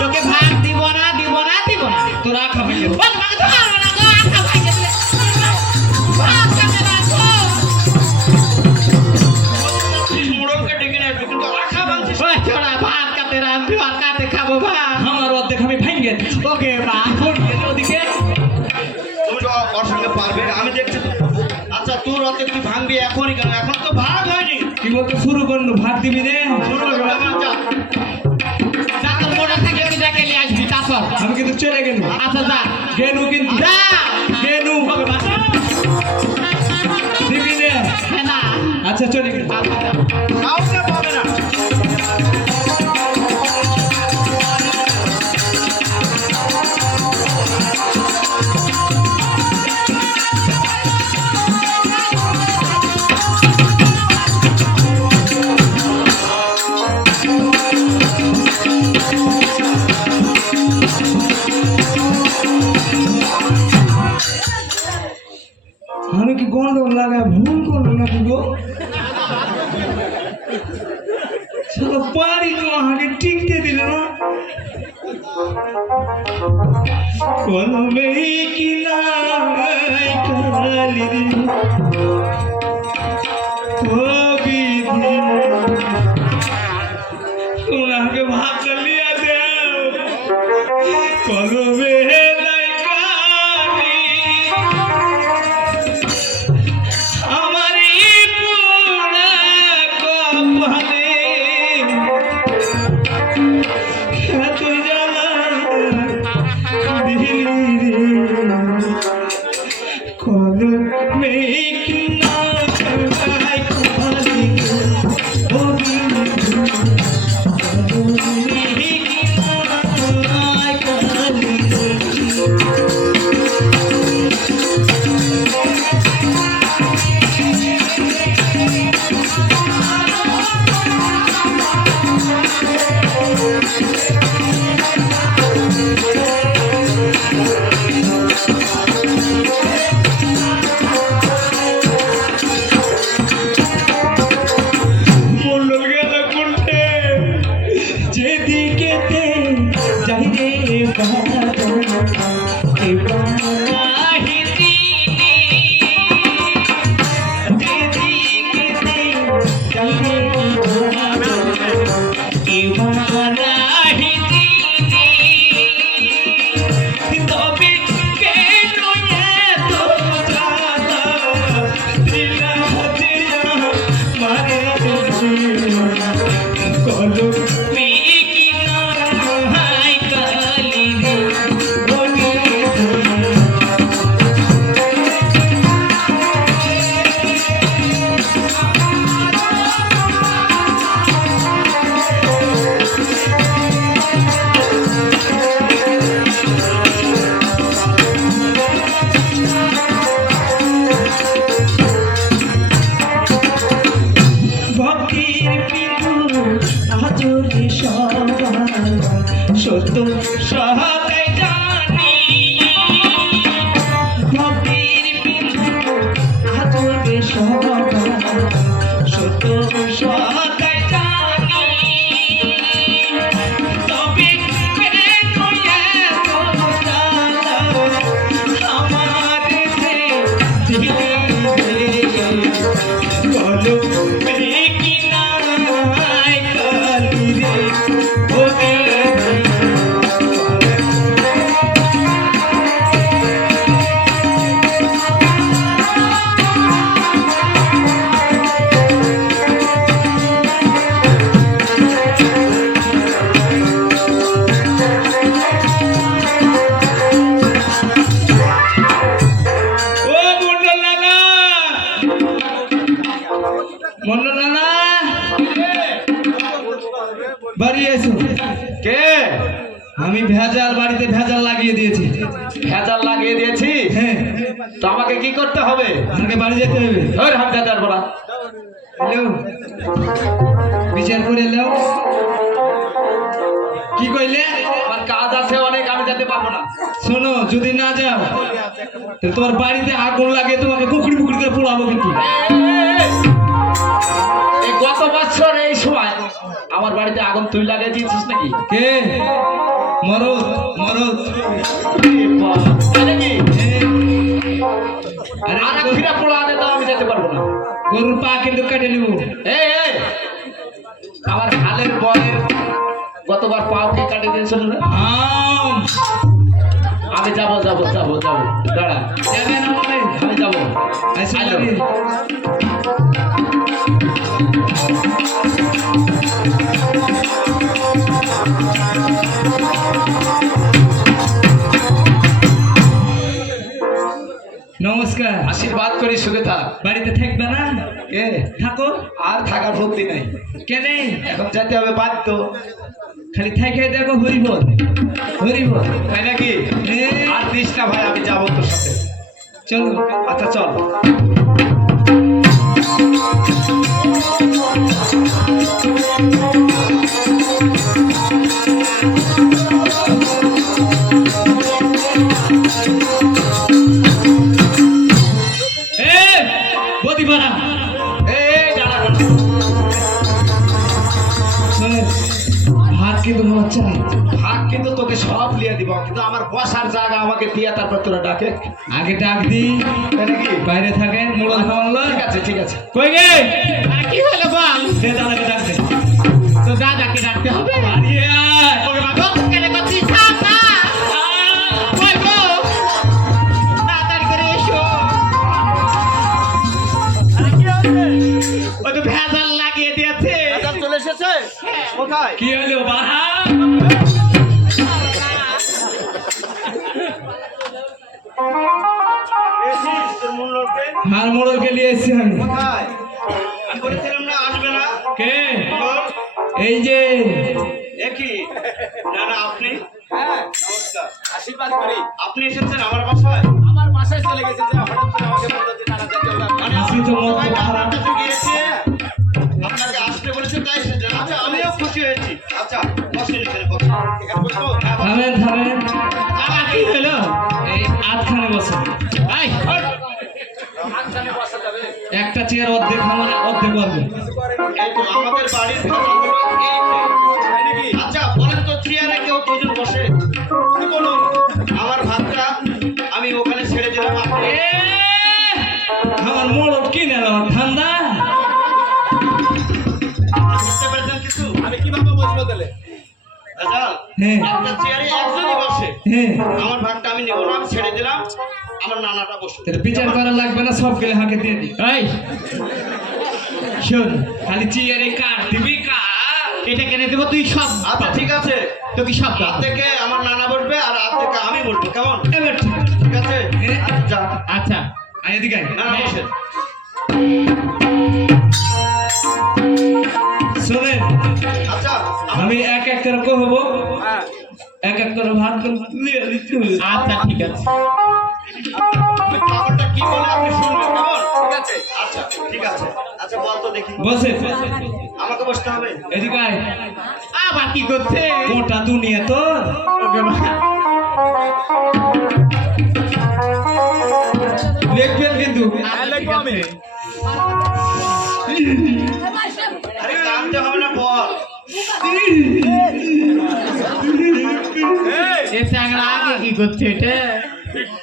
তোকে ভাগ দিব না, দিব না, দিব না। তোরা খাবি না। ওকে মাকে তো মারবো না গো, আখা ভাই গেলে। ভাগ কাটে রাখো। মোড়লকে ডেকে নিয়ে আসবে কিন্তু আশা ভাঙছিস। ওই ছোড়া, ভাত কাটে রাখবি, আর কাটে খাবো ভাত। আমার অর্ধেক আমি ভেঙে দিচ্ছি। ওকে মা। ওদিকে তুমি তো ওর সঙ্গে পারবে, আমি কেন? এখন তো ভাগ হয়নি। কি বলতে শুরু করলো ভাগ দিবি রে শুরু করে ফেলো, আমার যা। যা তোর মোটর সাইকেল দেখে নিয়ে আসবি তারপর। আমি কিন্তু চলে গেল আচ্ছা যা গেলু কিন্তু যা। গেলু দিবি রে হ্যাঁ না আচ্ছা চলে গেল কাউকে পাবে না। আমি কি গন্ডগোল লাগায় ভুল করলো নাকি গো সারা বাড়ি তো আমাকে টিকতে দিল না কলমে কি নাই কালি রে ও বিধি তোমাকে ভাত লিয়া দেও কলমে নাই কালি আমারই পুরা কপালে এত জ্বালা দিলি রে কলমে কি নাই কালি ও কলমে কি নাই কালি মন্ডল গেল কোনটে যেদিকেতে যাই রে বাবা এবার আহিতি যেদিকেতে যাই রে বাবা এবার আহিতি তবে কেন এত জ্বালা দিলা দিয়া মারে কলমে কি নাই কালি রে বলি ভক্তির পিতু আজরে সবাই সত্য সহায় জানি ভক্তির পিতু আজরে সবাই সত্য সহায় জানি তবে কেন এত জ্বালা আমার যে দিলে কলমে কি নাই কালি রে ও ও মন্ডল দাদা মন্ডল দাদা বাড়ি এসো কে? আমি ভেজাল বাড়িতে ভেজাল লাগিয়ে দিয়েছি ভেজাল লাগিয়ে দিয়েছি? হ্যাঁ তো আমাকে কি করতে হবে? আমাকে বাড়ি যেতে হবে ধর হাত ভেজাল বলা। এলো বিচার করে এলো কি কইলে আমার কাজ আছে অনেক, আমি যেতে পারবো না। শোনো যদি না যাও তাহলে তোমার বাড়িতে আগুন লাগিয়ে তোমাকে কুকুরি পুকুরি করে পোড়াবো কিন্তু এই গত বছর এই সময় আমার বাড়িতে আগুন তুই লাগিয়ে দিয়েছিস নাকি? কে মরদ মরদ তাই নাকি? আরে আর এক ফিরা পোড়া দে, তাও আমি যেতে পারবো না। গরুর পা কিন্তু কেটে নিব এই আমার হালের বয়ের গতবার পাও কে কাটে দিয়েছিল না? আম আমি যাবো যাবো যাবো যাবো, দাঁড়া, যাবে না বলে আমি যাবো। যাবো আইলো। নমস্কার। আশীর্বাদ করি সুখে থাক। বাড়িতে থাকবে না? এ থাকো। আর থাকার ভক্তি নেই, কেনে? এখন যেতে হবে বাধ্য। খালি থাইকে দেখো হরিবল হরিবল। তাই নাকি? আর দিস না ভাই, আমি যাবো তোর সাথে। চলো। আচ্ছা চল। এ বদিপাড়া এই দাঁড়া। শোনে, ভাত কিন্তু আমার চাই। ভাগ কিন্তু তোকে সব লিয়ে দিব, কিন্তু আমার বসার জায়গা আমাকে দিয়া তারপর তোরা ডাকে। আগে ডাক দি। তাই নাকি? বাইরে থাকে মোড়ল খাওয়ালো। ঠিক আছে ঠিক আছে। কই গে? কি হলো বল? সে দাদাকে ডাকতে। তো দাদাকে ডাকতে হবে। আরে ওকে বাবা কেনে করছিস? থাকা। কই গো? তাড়াতাড়ি করে এসো। আরে কি হচ্ছে? ও তো ভেজাল লাগিয়ে দিয়েছে। ভেজাল চলে এসেছে কোথায়? কি হলো বাহা? এসিস তোর মূল লোককে হার মোড়লকে নিয়ে এসেছি আমি। কোথায়? আমি বলেছিলাম না আসবে না। কে? বল। এই যে একই না না আপনি হ্যাঁ নমস্কার। আশীর্বাদ করি। আপনি এসেছেন আমার বাসায়? আমার বাসায় চলে গেছে যে হঠাৎ করে আমাকে বললো যে নানা যেতে হবে। মানে আপনি তো মত সবাই খারাপ। আপনার কাছে গিয়েছে, আপনাকে আসতে বলেছে তাই এসেছেন। আচ্ছা আমিও খুশি হয়েছি। আচ্ছা বসেন এখানে বসেন। এখানে বসবো? হ্যাঁ, বসেন। থামেন থামেন। আবার কি হলো? এই আধখানে বসে। এই, আচ্ছানে বসা যাবে। একটা চেয়ার অর্ধেক আমার অর্ধেক অর্ধেক। এই তো আমাদের বাড়ির ভেতর হলো এই যে। তাই নাকি? আচ্ছা বলেন তো চেয়ারে কেউ দুজন বসে? কি বলুন? আমার ভাতটা আমি ওখানে ছেড়ে দিলাম। আপনি এ, আমার মোড়ক কি নিল ঠান্ডা? বুঝতে পেরেছেন কিছু? আমি কিভাবে বসবো তাহলে? রাজাল, হ্যাঁ একটা চেয়ারে একজনই বসে। হ্যাঁ। আমার ভাগটা আমি নেবো না, আমি ছেড়ে দিলাম। আমার নানাটা বসে। তাহলে বিচার করা লাগবে না, সব গেলে হাঁকে দিয়ে দি। এই শোন, খালি চেয়ারে কাট দিবি কাট। এটা কেনে দেবো তুই সব। আচ্ছা ঠিক আছে, তো কি সব রাত থেকে আমার নানা বসবে আর রাত থেকে আমি বসবো, কেমন? এবার ঠিক আছে। ঠিক আছে যা। আচ্ছা আয় এদিকে আয়। নানা বসে। শোনেন, আচ্ছা আমি এক এক করে কহবো, হ্যাঁ এক এক করে ভাত লিয়ে দিতে হবে। আচ্ছা ঠিক আছে। খাবারটা কি বলে আপনি শুনবেন, কেমন? ঠিক আছে। আচ্ছা ঠিক আছে। আচ্ছা বল তো দেখি, বসে আমাকে বসতে হবে? এদিকে আয়। আবার কি করছে? গোটা দুনিয়া তোর। ওকে মা। লিখবেন কিন্তু। হ্যাঁ লিখবো আমি। আরে কামতে হবে না, বল। এই, এ চাংড়া আগে কি করছে এটা?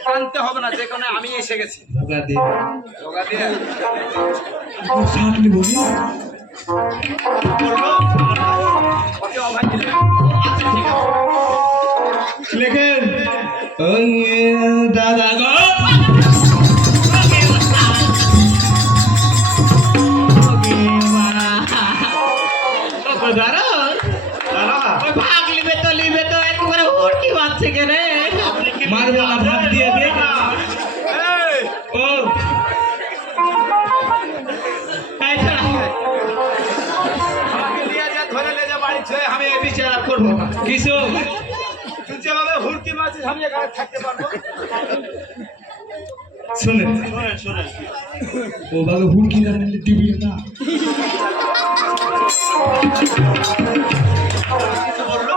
কানতে হবে না, যে কোনো আমি এসে গেছি। ওগা দে। যোগা দিয়ে। শাকলি বলি। করলো? ওকে অভাই দিলে। আচ্ছা ঠিক আছে। লেখেন। ওই দাদা গো। নানা, ভাগ লিবে তো একবারে উড়কি মারছে কে রে? আপনি কি মারবো না, ভাগ দিয়ে দে। না। এই, ও এই ছাড়া। আমাকে নিয়ে যা, ধরে নিয়ে যা বাড়ি ছুঁয়ে, আমি এই বিচার আর করবো না। কিছু তুই যেভাবে হুড়কি মারছিস, আমি এখানে থাকতে পারবো? শুনে শোনেন শোনেন, ও বাবা হুড়কি না দিবি না। কিছু বললো?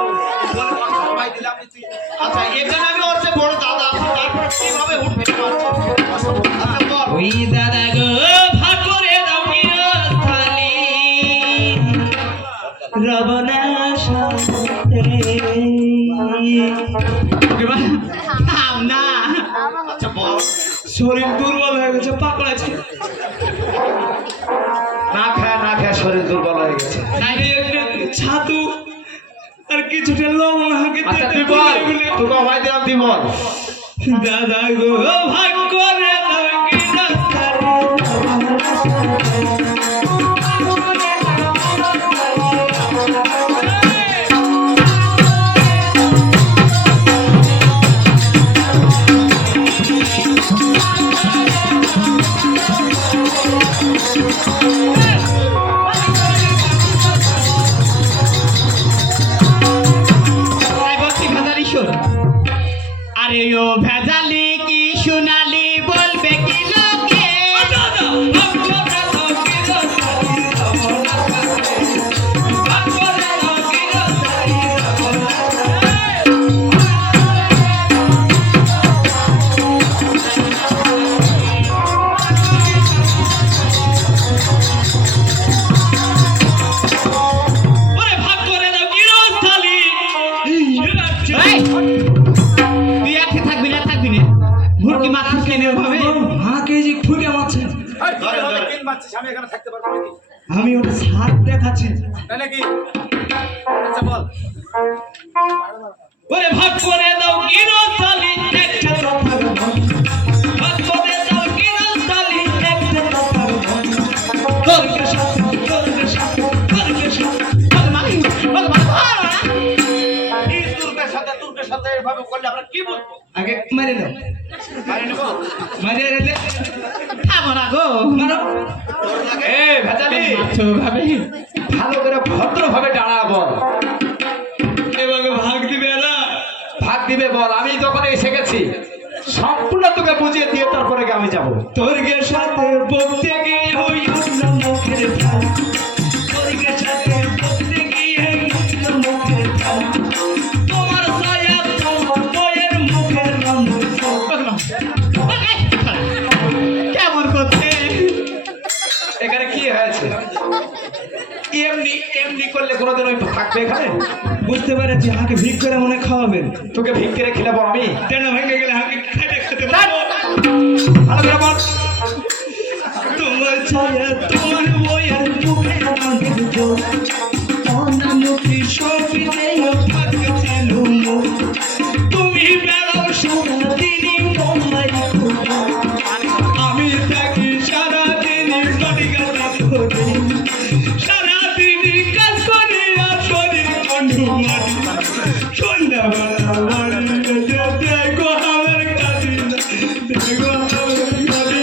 বলে কথা অভাই দিলাম তুই। আচ্ছা এখানে আমি ওর যে বড় দাদা আছে, তারপর কিভাবে উঠবে পারছে? আচ্ছা বল। ওই দাদা গো ভাগ করে দাও নিরস্থালি রবনা শান্তে। থাম না, আচ্ছা বল। শরীর দুর্বল হয়ে গেছে, পাকড়াছে। না খায় শরীর দুর্বল হয়ে গেছে। তাই একটু ছাতু আর কিছুটা লবণ হাঁকে আচ্ছা তুই বল, তোকে অভাই দিলাম, তুই বল। দাদা গো ভাগ করে দাও কিনা আরে ও ভেজালি কি সোনালি বলবে কি লোকে এই, তুই আজকে থাকবি না ভুরকি মারছিস কেন ওভাবে? মাকে যে ঠুকে মারছে, আমি ওটা সার দেখাচ্ছি। ওরে ভাগ করে দাও গিরস্তালি একটা কথার মন। ভাগ করে দাও গিরস্তালি একটা কথার মন। তোরকে সাথে এই তুর্কের সাথে এভাবে করলে আমরা কি বলবো? আগে মেরে দাও, মারি নেবো? মারে রেলে থামো না গো, মারো। তোর লাগে? এ ভেজালি, মারছো ওভাবে? ভালো করে ভদ্রভাবে দাঁড়া বল। এভাবে ভাগ দিবে না। ভাগ দিবে বল, আমি যখন এসে গেছি সম্পূর্ণ তোকে বুঝিয়ে দিয়ে তারপরে আমি যাব। তোরকে সাথে বলতে গিয়ে ওই অন্য মুখের ধান, তোরকে সাথে বলতে গিয়ে অন্য মুখের ধান, তোমার ছায়া তোমার বইয়ের মুখের রঙ। কেমন করছে? এখানে কি হয়েছে? এমনি এমনি করলে কোনোদিন ওই থাকবে এখানে? বুঝতে পেরেছি, আমাকে ভিক করে মনে খাওয়াবেন। তোকে ভিক করে খেলাবো আমি? কেন ভেঙে গেলে আমাকে খেতে খেতে ধ্যাৎ! ভালো করে বল। তোমার ছায়া তোমার বইয়ের মুখের রঙের জোর, অনামুখী সবই দেহ থাকছে লুমো, তুমি বেড়াও সারাদিনই মোল্লাই খোঁজো, আমি থাকি সারাদিনই বডিগার্ড ধরে, সারাদিনই কাজ করি আর শরীর বন্ধু মারি, সন্ধ্যাবেলা বাড়ি দেখো আমার কাছে, দেখো আমার কাছে।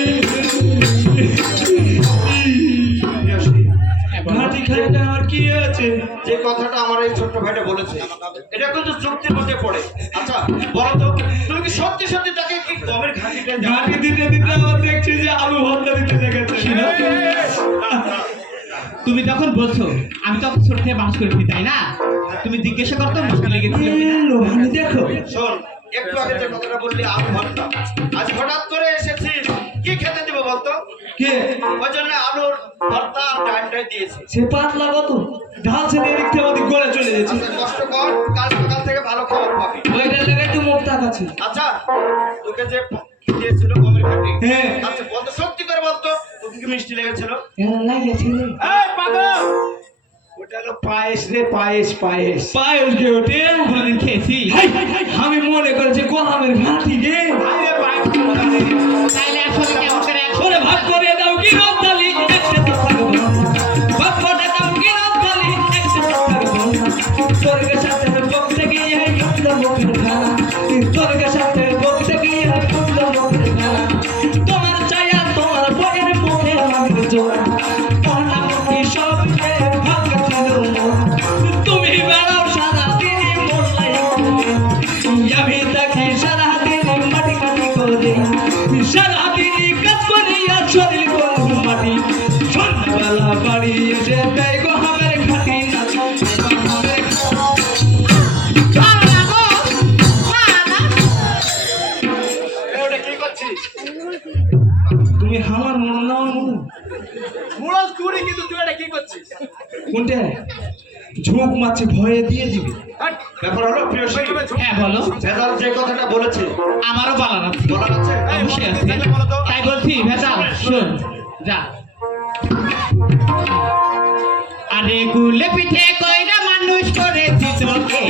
ঘাটি খাইতে আমার কি আছে? যে কথাটা আমার এই ছোট্ট ভাইটা বলেছে এটা কিন্তু যুক্তির মধ্যে পড়ে। আচ্ছা বলো তো, তুমি কি সত্যি সত্যি তাকে কি গমের ঘাটিটা ঘাটি দিতে দিতে আমার দেখছি যে আলু ভর্তা দিতে দেখেছে। তুমি তখন বলছো আমি তখন ছোট থেকে বাস করেছি তাই না? তুমি জিজ্ঞাসা করতো মুশকিলে গেছিল কিনা? আমি দেখো শোন, একটু আগে যে কথাটা বললি আলু ভর্তা, আজ হঠাৎ করে এসেছিস, কি খেতে দিব বলতো? কে ওই জন্য আলুর ভর্তা আর ডালটাই দিয়েছি। সে পাতলা কত ঢাল ছেলে এদিক থেকে ওদিক গলে চলে যাচ্ছে। আচ্ছা কষ্ট কর, কাল সকাল থেকে ভালো খাবার পাবি। ওইটার লেগে তো মুখ তাকাচ্ছে। আচ্ছা তোকে যে কি দিয়েছিল গমের ঘাটি, হ্যাঁ। আচ্ছা বলতো, সত্যি করে বলতো তোকে কি মিষ্টি লেগেছিল? লাগিয়েছিল এই পাগল, ওটা হলো পায়েস রে, পায়েস পায়েস। পায়েস গে ওঠে। কোনোদিন খেয়েছি? আমি মনে করেছি গোলামের ঘাটি গে। আরে পায়েস তাইলে আসলে কেমন করে ওরে ভাগ করে দাও কি রতালি একটা কথার বল, ভাগ করে দাও কি রতালি একটা কথার বল, তোরকে সাথে বলতে গিয়ে অন্য মুখের খানা, তোরকে সাথে বলতে গিয়ে অন্য মুখের খানা, তোমার ছায়া তোমার বইয়ের মুখে রঙের জোর, অনামুখী সব ভাগ ছিল মন, তুমি বেড়াও সারাদিনই মোল্লাই করে, আমি তাকে সারাদিনই মাটি কাটি করে, সারাদিনই কাজ করি আর শরীর গরম মাটি, সন্ধ্যাবেলা বাড়ি এসে দেয় গো হামের ঘাটি না, হামের ভালো না গো, ভালো না। ওটা কি করছিস? তুমি আমার মন নাও মন মুড়াল চুরি, কিন্তু তুই এটা কি করছিস? কোনটা ঝোঁক মাছে ভয়ে দিয়ে দিবে। ব্যাপার হলো প্রিয় শিক্ষক, হ্যাঁ বলো, ভেজাল যে কথাটা বলেছে আমারও বলার আছে। বলার আছে? অবশ্যই আছে, তাই বলছি ভেজাল শোন যা। আরে গুলে পিঠে কইরা মানুষ করেছি তোকে,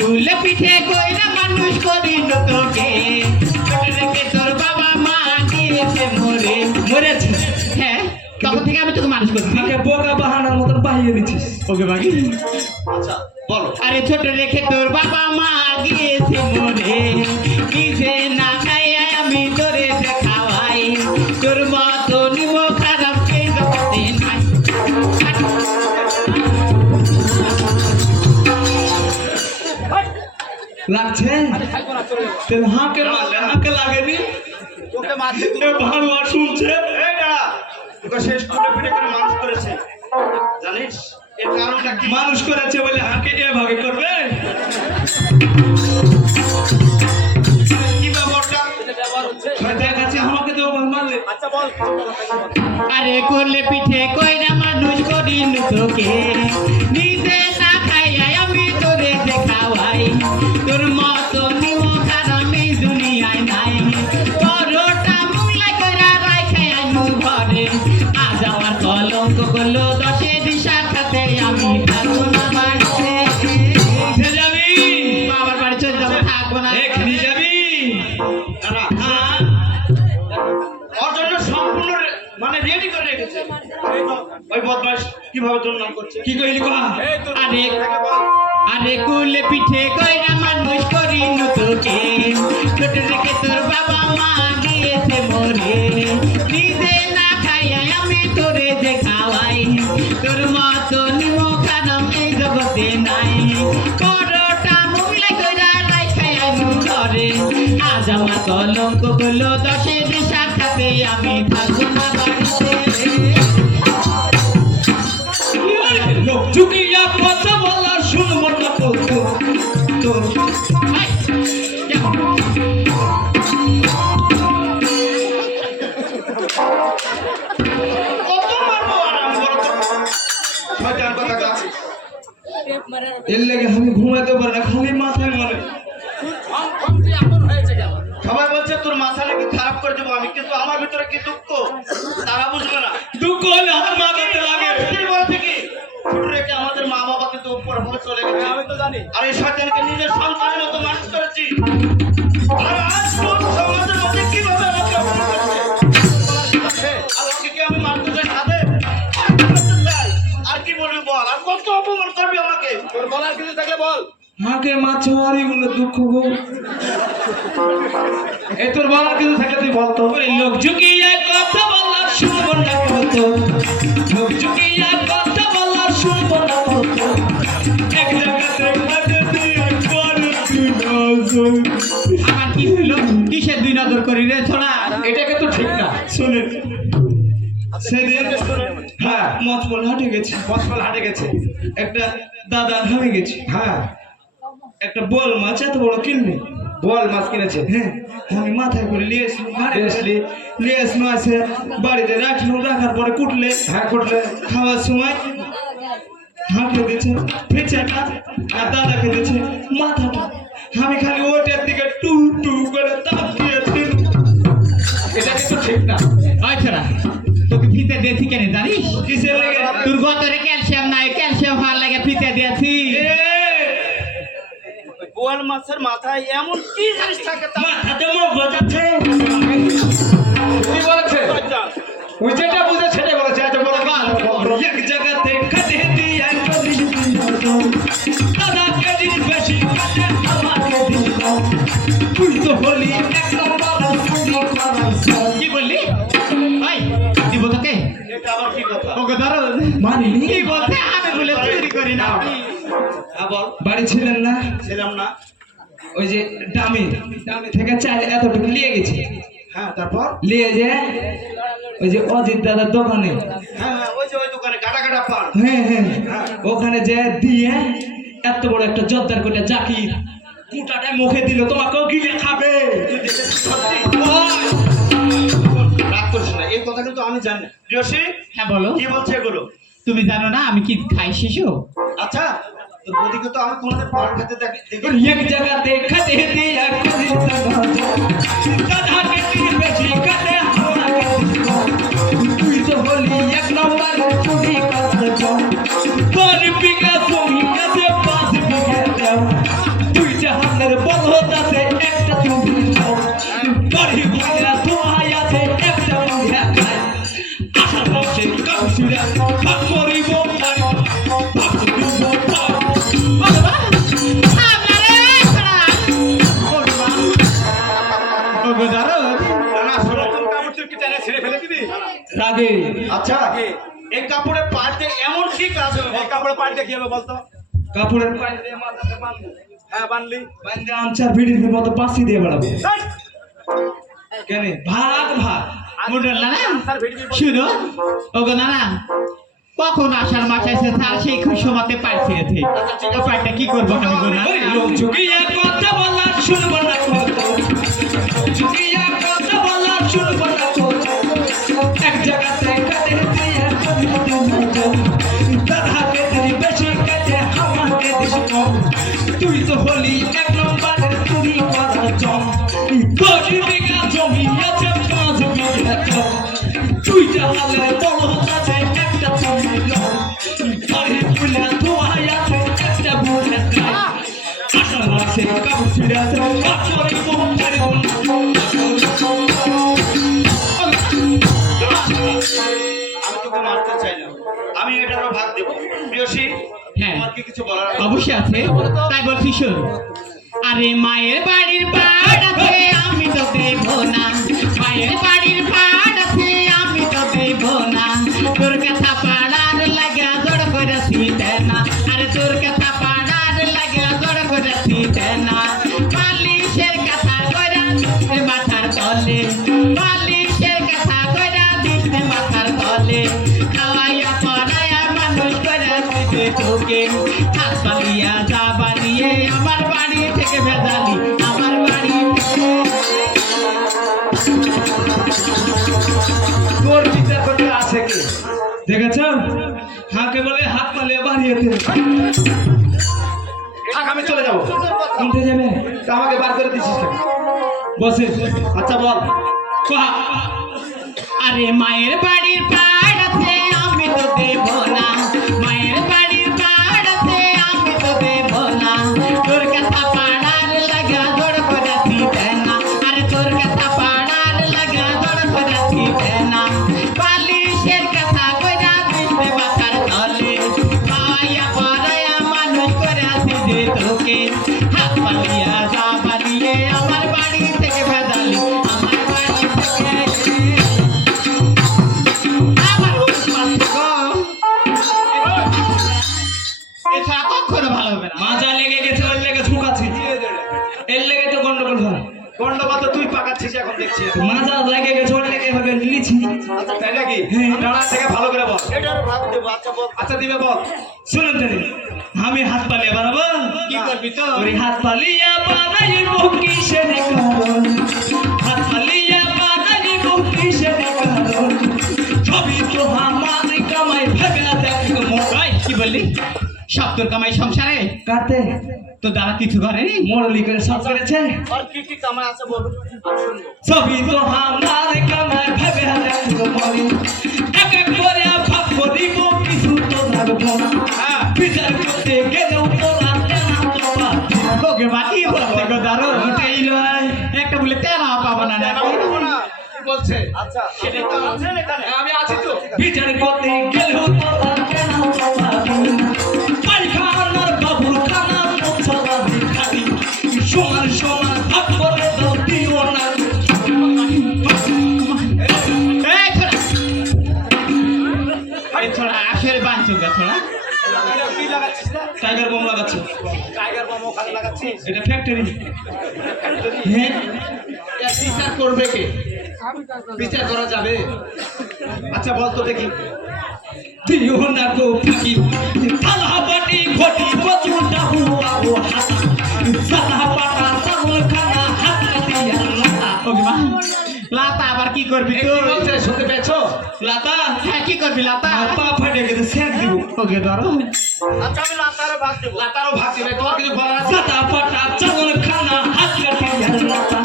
গুলে পিঠে কইরা মানুষ করি তোকে, ছোট রেখে তোর বাবা মা গিয়েছে মরে, মরেছে। হ্যাঁ তখন থেকে আমি তোকে মানুষ করছি। আমাকে বোকা বাহানার মতন বাহিয়ে দিচ্ছিস। ওকে বাকি আচ্ছা বলো। আরে ছোট রেখে তোর বাবা মা গিয়েছে মরে, নিজে না খাইয়া আমি তোরে খাওয়াই, তোর মতো নিব খারাপ এই জগতে নাই। লাগছে তাহলে হাঁকে হাঁকে লাগেনি এ ভালো আর শুনছে এই না তোকে শেষ করে পিঠে করে মানুষ করেছে জানিস এর কারণটা কি মানুষ করেছে বলে হাঁকে এভাবে করবে কি ব্যাপারটা দেখাচ্ছে আমাকে তো মারলে আরে করলে পিঠে কইরা মানুষ করি তোকে নিজে না খাইয়াই আমি তোরে দেখাওয়াই তোর মতো নিমো খারামি দুনিয়ায় নাই পরোটা মুগলাই কইরা রাখাই আইনু ঘরে আজ আমার কলঙ্ক করলো দশে দিশার খাতে আমি থাকবো না বাড়িতে উঠে যাবি বাবার বাড়ি চলে যাবো থাকবো না এখানে যাবি না ওর জন্য সম্পূর্ণ মানে রেডি করে রেখেছে ওই বদমাস কিভাবে তোর নাম করছে কি কইলি কহা আরে আরে কুলে পিঠে কইরা মানুষ করি তোকে ছোট থেকে তোর বাবা মা দিয়েছে মরে নিজে না খাইয়া আমি তোরে যে খাওয়াই তোর মতো নিমো খানাম এই জগতে নাই পরোটা মুগলাই কইরা রাখাই আমি ঘরে আজ আমার কলঙ্ক করলো দশে দিশা খাতে আমি থাকবো না বাড়িতে লোক চুকিয়া কথা বলা শুনবো না কত তোর কত মারবো আর আমি বলো তো শয়তান কথা কা এর লেগে আমি ঘুমাইতে পারি না খালি মাথায় মারে সবাই বলছে তোর মাথা নাকি খারাপ করে দেবো আমি কিন্তু আমার ভিতরে কি দুঃখ তারা বুঝবে না দুঃখ হলে হাত মাথাতে লাগে তুই বলছে কি ছোট রেখে আমাদের মা বাবা কিন্তু উপর হয়ে চলে গেছে আমি তো জানি আর এই শয়তানকে নিজের সন্তানের মতো মানুষ করেছি আর আজ তোর সমাজের মধ্যে কিভাবে আমাকে অপমান করছে আর ওকে কি আমি মারতে চাই সাথে আর কি বলবি বল আর কত অপমান করবি আমাকে তোর বলার কিছু থাকলে বল হাঁকে মাছ মারি গুলো দুঃখ গো এ তোর বলার কিছু থাকে তুই বলতো লোক ঝুঁকিয়া কথা বলা শুনবো না কত লোক ঝুঁকিয়া কথা বলা শুনবো না কত এক জায়গাতে মাঝে তুই আমার কি হলো কিসের দুই নজর করি রে ছোড়া এটাকে তো ঠিক না শুনে সেদিন হ্যাঁ মচমল হাটে গেছে মশলা হাটে গেছে একটা দাদা ধামে গেছে হ্যাঁ একটা বল মাছ এত বড় কিনলি বল মাছ কিনেছে হ্যাঁ আমি মাথায় করে নিয়ে এসলি ঘাড়ে আসলি নিয়ে আসলো আছে বাড়িতে রাখলো রাখার পরে কুটলে হ্যাঁ করলে খাওয়ার সময় হাঁকে দিয়েছে ফেঁচাটা আর দাদাকে দিয়েছে মাথাটা আমি খালি ওটার দিকে টু টু করে তাকিয়েছি এটা কিন্তু ঠিক না ওই ছোড়া তোকে ফিতে দিয়েছি কেন জানিস কিসের লেগে তোর গতরে ক্যালসিয়াম নাই ক্যালসিয়াম ভালো লাগে ফিতে দিয়েছি বোয়াল মাছের মাথায় এমন কি জিনিস থাকে তা মাথাতে মগজ আছে কি বলেছে ওই যেটা বুঝে সেটাই বলেছে এত বড় গাল এক জায়গাতে খাতে দিয়া করি দাদা কেজি বেশি কাটে আমাকে দিল তুই তো বলি এক নম্বর সুদি করাস কি বললি ভাই দিব তোকে এটা আবার কি কথা ওকে ধরো মানিনি কি বলতে আমি বলে চুরি করি না হ্যাঁ বল বাড়ি ছিলেন না ছিলাম না ওই যে ডামি থেকে চাল এতটুকু নিয়ে গেছে হ্যাঁ তারপর নিয়ে যে ওই যে অজিত দাদার দোকানে হ্যাঁ হ্যাঁ ওই যে ওই দোকানে কাটা কাটা পান হ্যাঁ হ্যাঁ ওখানে যে দিয়ে এত বড় একটা জর্দার কোটা জাকির কুটাটা মুখে দিল তোমাকেও গিলে খাবে তুই দেখেছিস সত্যি রাগ করিস না এই কথা কিন্তু আমি জানি না প্রিয়সী হ্যাঁ বলো কি বলছে এগুলো তুমি জানো না আমি কি খাই শিশু আচ্ছা তোর বদিকে তো আমি কোনোদিন পান খেতে দেখি एक जगह देखा दे दिया कभी दादा के तीर बेची कटे हवा के तू तो बोली एक नंबर चुड़ी कर दो तोर बिगा सोनी के पास बिगा दो तू जहानर बल होता से একটা তুমি দাও গড়ি ভাগা তো আয়া से একটা মুখে খায় আশা বসে কাউসিরা ভাগ করিব পারি ভাগ দিব না শোনো কাপড় চুপকি টেনে ছিঁড়ে ফেলে দিবি রাগে আচ্ছা এই কাপড়ে পাড়তে এমন কি কাজ হবে এই কাপড়ে পাড়তে কি হবে বলতো কাপড়ের পায়ে দিয়ে মাথাতে বাঁধবো হ্যাঁ বানলি। বান্দা আনসার ভিডির মতো পাঁচি দিয়ে বেড়াবো কেন ভাগ ভাগ মুন্ডল না শুনো ওগো না কখন আষাঢ় মাস এসে তার সেই খুশমাতে পাইছে এতে পাইটা কি করবো আমি গো না ওই লোক ঝুঁকিয়া কথা বলা শুনবো না কথা ঝুঁকিয়া কথা বলা শুনবো না কথা এক জায়গাতে কাটে দিয়ে দাদাকে দিলি বেশি কাটে আমাকে দিস কম তুই তো হলি এক নম্বরের চুরি করা জম 10 বিঘা জমি আছে 5 বিঘা জম তুই জানালে বড় আছে একটা জমি লম আরে ফুলা ধোয়া আছে একটা বুড়ে আশা আছে কাবু ছিড়ে আছে পাথরে মোহন করে আমি তোকে মারতে চাই না, আমি এটারও ভাগ দেবো। প্রিয়সী, হ্যাঁ। তোমার কি কিছু বলার আছে? অবশ্যই আছে তাই বলছি শোন আরে মায়ের বাড়ির পাড় আছে আমি তো দেব না মায়ের বাড়ির পাড় আছে আমি তো দেব না তোর কথা পাড়ার লাগা জড় করেছি না আরে তোর কথা পাড়ার লাগা জড় করেছি না বালিশের কথা কইরা দিতে মাথার তলে বালিশের কথা কইরা দিতে মাথার তলে খাওয়াইয়া পড়াইয়া মানুষ করে দিতে তোকে হাত বালিয়া যা বানিয়ে আমার বাড়ি থেকে ভেজালি আমার বাড়ি তোর বিচার করতে আছে কি দেখেছ হাঁকে বলে হাত পালে বাড়িয়েতে থাক, আমি চলে যাবো। উঠে যাবে তা আমাকে বার করে দিছিস কেন? বসে আচ্ছা বল। আরে মায়ের বাড়ির পাড় আছে আমি তো দেব না মায়ের বাড়ির পাড় আছে আমি তো দেব না তোর কথা পাড়ার লাগা জড় করেছি না আরে তোর কথা পাড়ার লাগা জড় করেছি না বালিশের কথা কইরা দিতে মাথার তলে খাওয়াইয়া পড়াইয়া মানুষ করে আসি যে তোকে হাত পালিয়া যা বানিয়ে আমার বাড়ি থেকে ভেজালি আমার বাড়ি থেকে আমার উৎপাত কম। এছাড়া কখনো ভালো হবে না মাজা লেগে গেছে ওর লেগে ঝুঁকাছি এর লেগে তো গন্ডগোল হয় গন্ডগোল তো তুই পাকাচ্ছিস এখন দেখছি। মাজা লেগে গেছে ওর লেগে এভাবে লিছি আচ্ছা তাই নাকি? হ্যাঁ। দাঁড়া থেকে ভালো করে বল। এটারও ভাগ দেবো। আচ্ছা বল। আচ্ছা দিবে বল। শুনুন তিনি আমি হাত পালিয়ে বানাবো কি করবি তো ওরে হাত পালিয়া বানাইব কিসের কারণ হাত পালিয়া বানাইব কিসের কারণ ছবি তো আমার কামাই ভেবে দেখ ওই, কি বললি সব তোর কামাই সংসারে কাটে তো দ্বারা কিছু করেনি মোরলি করে সব করেছে আর কি কি কামাই আছে বল, আমি শুনবো। ছবি তো আমার কামাই ভেবে দেখ মরি এক এক করে ভাগ করিব কিছু তো থাকবো না হ্যাঁ। বিচার করতে গেলেও তোরা তেনা তোরা ওকে বাকি বলতে গো দারো ওটাই লয় একটা বলে তেরা পাবো না দেবো না। কি বলছে? আচ্ছা সেটাই তো আছেন এখানে। আমি আছি তো। বিচার করতে গেলেও তোরা তেনা তোরা পায়খানার বাবুর খানা মোছালা ভিখারি সমান সমান ভাগ করে দাও দিও না এই ছোড়া এই ছোড়া আসলে বাঞ্চুক ছোড়া এটা কি লাগাচ্ছিস না? টাইগার বম লাগাচ্ছে টাইগার বাম ওখানে লাগাচ্ছিস? এটা ফ্যাক্টরি হ্যাঁ এর বিচার করবে কে? বিচার করা যাবে? আচ্ছা বল তো দেখি। দিও না গো ফাঁকি থালা বাটি ঘটি কচুটা হুয়া ও হাতা সাদা পাটা চাউল খানা হাত দিয়া লাতা ওকে মা লাতা আবার কি করবি এই তো কি বলছে? শুনতে পেয়েছো? লাতা হ্যাঁ কি করবি লাতা আর পা ফাটে গেছে সেক দিব ওকে ধরো আচ্ছা আমি লাতারও ভাগ দেবো। লাতারও ভাগ দেবে। তোমার কিছু বলার আছে? সাদা পাটা চাউল খানা হাত দিয়া লাতা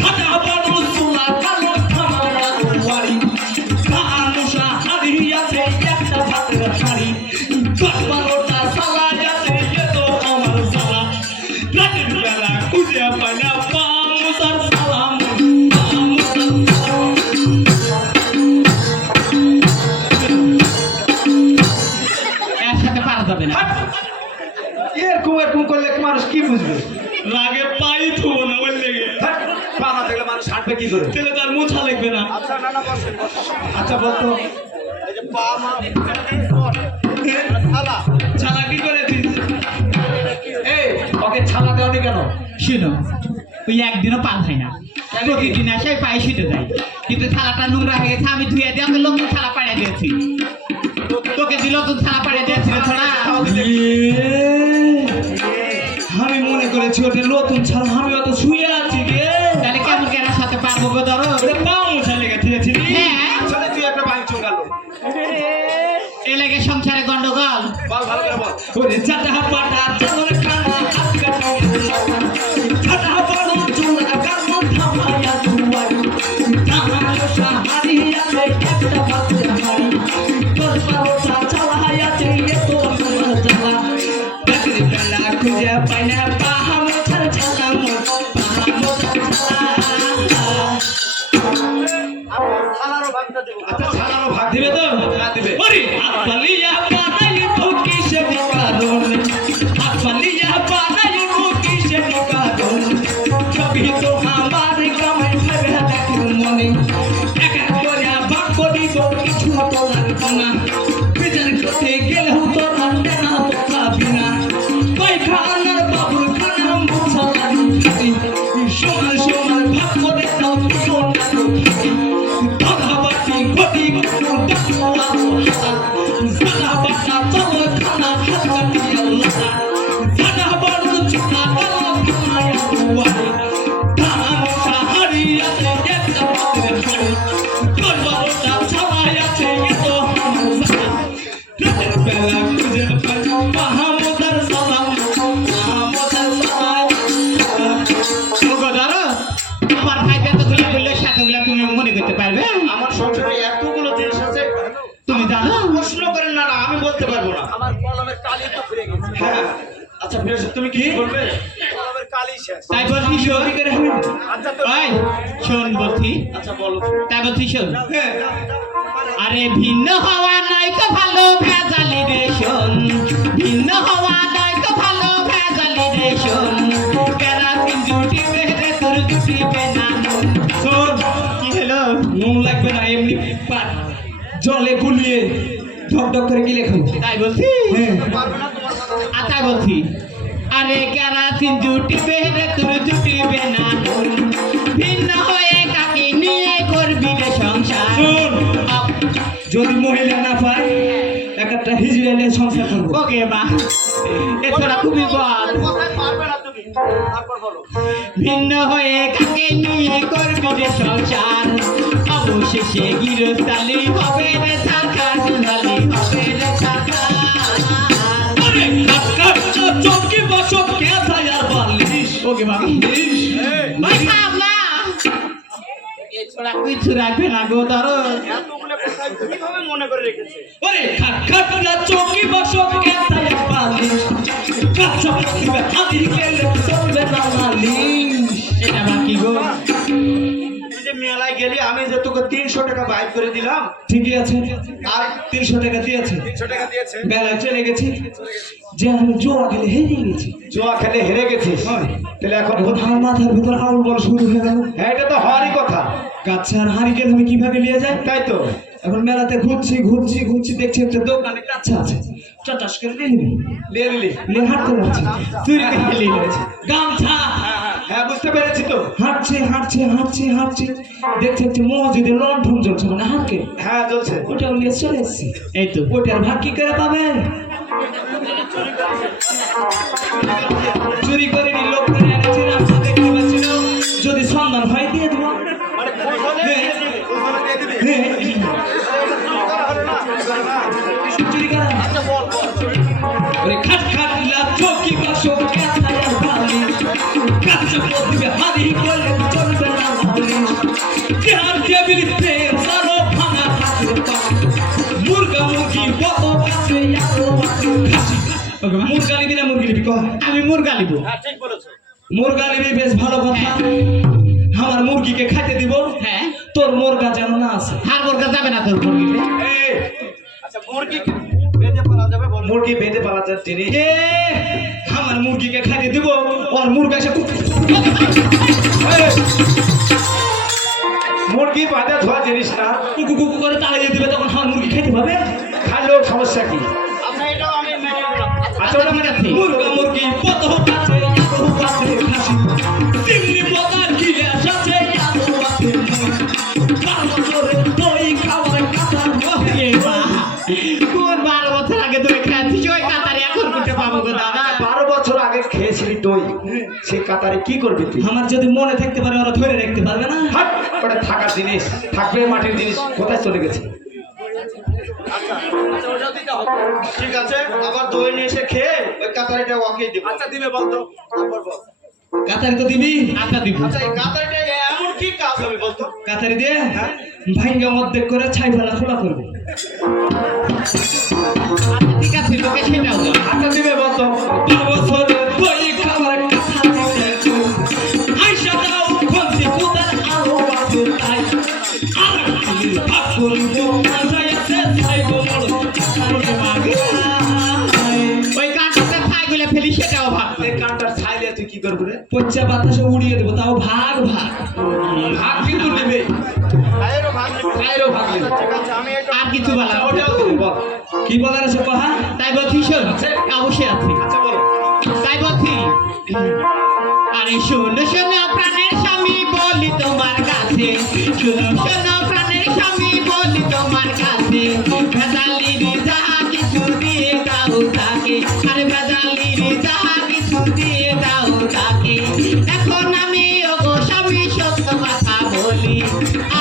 সাদা বড় সুলা কালো খানা ওয়ারি কানুষা হারি আছে একটা ভাতের শাড়ি বারোটা সালা আছে এ তো আমার সালা রাতের বেলা খুঁজে পাই না পামুসার সালাম এর সাথে পারা যাবে না এরকম করলে মানুষ কি বুঝবে? লাগে পাই থুবো না ওই লেগে হ্যাঁ, পা না থাকলে মানুষ হাঁটবে কি করে? তাহলে তার মোছা লাগবে না আচ্ছা না না বসেন বসেন। আচ্ছা বলতো এই যে পা মা ছালা চালাকি করেছিস এই ওকে ছালাতে শুনো, ওই একদিনও পাল হয় না, প্রতিদিন আসে ওই পায়ে শুতে যায়। কিন্তু থালাটা নোংরা হয়ে গেছে, আমি ধুয়ে দিয়ে আমি নতুন থালা পাড়িয়ে দিয়েছি। তোকে দিল নতুন থালা পাড়িয়ে দিয়েছি রে থোড়া। আমি মনে করেছি ওটা নতুন ছাড়া, আমি অত শুয়ে আছি গে। তাহলে কেমন কেন সাথে পারবো গো ধরো? ওটা পাও মুছা লেগে দিয়েছি। হ্যাঁ, চলে তুই একটা বাইক চঙ্গালো এ লেগে সংসারে গন্ডগোল। বল ভালো করে বল। ওরে চাটা পাটা চাদর খানা হাত কাটিয়ে চাটা বড় চুলা গাছ থামায়া দুয়াই তাহার সাহারি আছে একটা পাতে হারি তোর পারোটা চালায়াছে এত মজা দেখলি বেলা খুঁজে পাই না পাহা মোছার ছালা পাহা মোছার ছালা। আচ্ছা ছাড়ারও ভাগ দিবে তো? দিবে। ওরে আপালিয়া পানাই তো কিসে কারণ, আপালিয়া পানাই তো কিসে কারণ, কবি তো আমার গ্রামে ভেবে দেখো মনে, এক এক করে ভাগ করি তো কিছু তো লাগবে না, বিচার করতে গেলেও তো রান্না না তো খাবি না, কই খানার বাবুর খানা মুছা লাগি সমান সমান ভাগ করে দাও সোনা তো দাদা বাটি ঘটি গো ধরো, আমার ভাইকে এতগুলো বললে সাথেগুলো তুমি মনে করতে পারবে? আমার সংসারে এতগুলো জিনিস আছে, তুমি জানো? প্রশ্ন করেন না, না আমি বলতে পারবো না। আমার কলমের কালি তো ফিরে গেছে। হ্যাঁ আচ্ছা ফিরে তুমি কি বলবে? কলমের কালি শেষ। তাই বলছি শোন। আচ্ছা তো ওই শোন বলছি, আচ্ছা বলো। তাই বলছি শোন। হ্যাঁ আরে ভিন্ন হওয়া নয় তো ভালো ভেজালি রে শোন, ভিন্ন হওয়া নয় তো ভালো ভেজালি রে শোন, কেরাসিন জুটিবে রে তোর জুটিবে না নুন। শোন, কি হলো? নুন লাগবে না, এমনি পাট জলে গুলিয়ে ঢকঢক করে গিলে খাবো। তাই বলছি? হ্যাঁ পারবে না তোমার কথা বলতে। তাই বলছি। আরে কেরাসিন জুটিবে রে তোর জুটিবে না নুন, ভিন্ন হয়ে কাকে নিয়ে করবি রে সংসার। শোন, যদি মহিলা না পায় একটা হিজড়ে নিয়ে সংসার করবো। ওকে বা এ তোরা খুবই বল। কথায় পারবে না তুমি, তারপর বলো। ভিন্ন হয়ে কাকে নিয়ে করবি রে সংসার, অবশেষে গিরস্তালি হবে রে সাকার, দুলালি হবে রে সাকার। আরে কাট চৌকি বসত কে থাই আর বালিশ। ওকে বাবা, ওই কামলা এ ছোড়া কিছু রাখবে না গো ধরো। এতগুলো কথা কিভাবে মনে করে রেখেছে? ওরে খাট না চৌকি বসত কে থাই আর বালিশ, কাচ্চা পড়িবে হাতি গেলে চলবে না মালিশ। এটা বাকি গো। তুই যে মেলায় গেলি, আমি যে তোকে 300 টাকা বাইক করে দিলাম, ঠিকই আছে, আর 300 টাকা দিয়েছে, 300 টাকা দিয়েছে। বেলা চলে গেছি, যে আমি জোয়া খেলে হেরে গেছি। জোয়া খেলে হেরে গেছিস, তাহলে এখন এখন আমার মাথার ভিতর আউল বল শুরু হয়ে গেল। হ্যাঁ এটা তো হওয়ারই কথা। গাছে আর হারিকেন আমি কিভাবে নিয়ে যাই? তাই তো এখন মেলাতে ঘুরছি দেখছি একটা দোকানে কাছে আছে, চটাস করে নিয়ে নিবি, নিয়ে নিলি। নিয়ে হাঁটতে পারছি, চুরি করে খেলি হয়েছে। গামছা হ্যাঁ বুঝতে পেরেছি তো। হাঁটছে দেখছি একটা মসজিদে লণ্ঠন জ্বলছে, মানে হাঁটকে হ্যাঁ চলছে। ওটা নিয়ে চলে এসছি। এই তো ওটার ভাগ কি করে পাবে? চুরি করে নি, লোক করে এনেছি, রাস্তা দেখতে পাচ্ছি না, যদি সন্ধান হয় দিয়ে দেবো। মানে কোথায় দিয়ে দিবি? কোথায় দিয়ে দিবি? হ্যাঁ, করা হলো না? চুরি করা। আচ্ছা বল বল। ওরে খাট লা চৌকি বসো কে থাই আর বালিশ, কাচ্চা পড়িবে হাতি গেলে চলবে না মালিশ, চেয়ার টেবিল প্রেম সারো ভাঙা থাকলে পাশে, মুরগা মুরগি বড় কাছে আলো আছে খাসি। ওকে মা, মুরগা নিবি না মুরগি নিবি? কহ আমি মুরগা নিব। হ্যাঁ ঠিক বলেছো। মুরগা নিবি, বেশ ভালো কথা। আমার মুরগিকে খাইতে দিব, হ্যাঁ, তোর মুরগা যেন না আছে। হার মুরগা যাবে না তোর মুরগিতে। এই আচ্ছা মুরগি বেঁধে পালা যাবে বল। মুরগি বেঁধে পালা যাচ্ছে নি। এ আমার মুরগিকে খাইতে দিব, ওর মুরগা এসে মুরগি বাঁধা ধোয়া জিনিস না, কুকু কুকু করে তাড়িয়ে দিবে, তখন আমার মুরগি খাইতে পাবে? খাইলেও সমস্যা কি? আচ্ছা এটাও আমি মেনে নিলাম। আচ্ছা ওটা আমার কাছে। মুরগা মুরগি কত কাছে খাসি, কাতারে কি করবি তুই? আমার যদি মনে থাকতে পারে ওরা ধরে রাখতে পারবে না। হাট, ওটা থাকার জিনিস থাকবে, মাটির জিনিস কোথায় চলে গেছে? ঠিক আছে, আবার দই নিয়ে এসে খেয়ে ওই কাতারিটা ওকে দিব। আচ্ছা দিবে বলতো, কাতারি তো দিবি। আচ্ছা দিব। আচ্ছা এই কাতারিটা এমন কি কাজ হবে বলতো? কাতারি দিয়ে ভাঙ্গা অর্ধেক করে ছাই ফেলা খোলা করবো। আচ্ছা ঠিক আছে, তোকে সেটাও দাও। আচ্ছা দিবে বলতো। বছরে দই খাবার কথা দিতে আইসা দাও খন্তি কুদার আলো বাসু তাই আর খালি ভাগ করিব মাঝাই আছে ছাইব মোর আরে মাগে ওই কাঁটাতে ছাইগুলো ফেলি সেটাও ভাববে। এই কানটার ছাইলে তুই কি করবি রে? পচ্চা বাতাসে উড়িয়ে দেবো, তাও ভাগ ভাগ। ভাগ কিন্তু নেবে, খায়েরও ভাগ নেবে। ঠিক আছে, আমি এটা আর কিছু বলা ওটাও দিবে, বল। কি বলার আছে কহা? তাই বলছি শোন, অবশ্যই আছি। আচ্ছা বলো। তাই বলছি, আরে শোনো শোনো প্রাণের স্বামী বলি তোমার কাছে, শোনো শোনো প্রাণের স্বামী বলি তোমার কাছে, ভেজালির যাহা কিছু দিয়ে দাও তাকে, আরে ভেজালির যাহা কিছু দিয়ে দাও তাকে। এখন আমি ওগো স্বামী সত্য কথা বলি,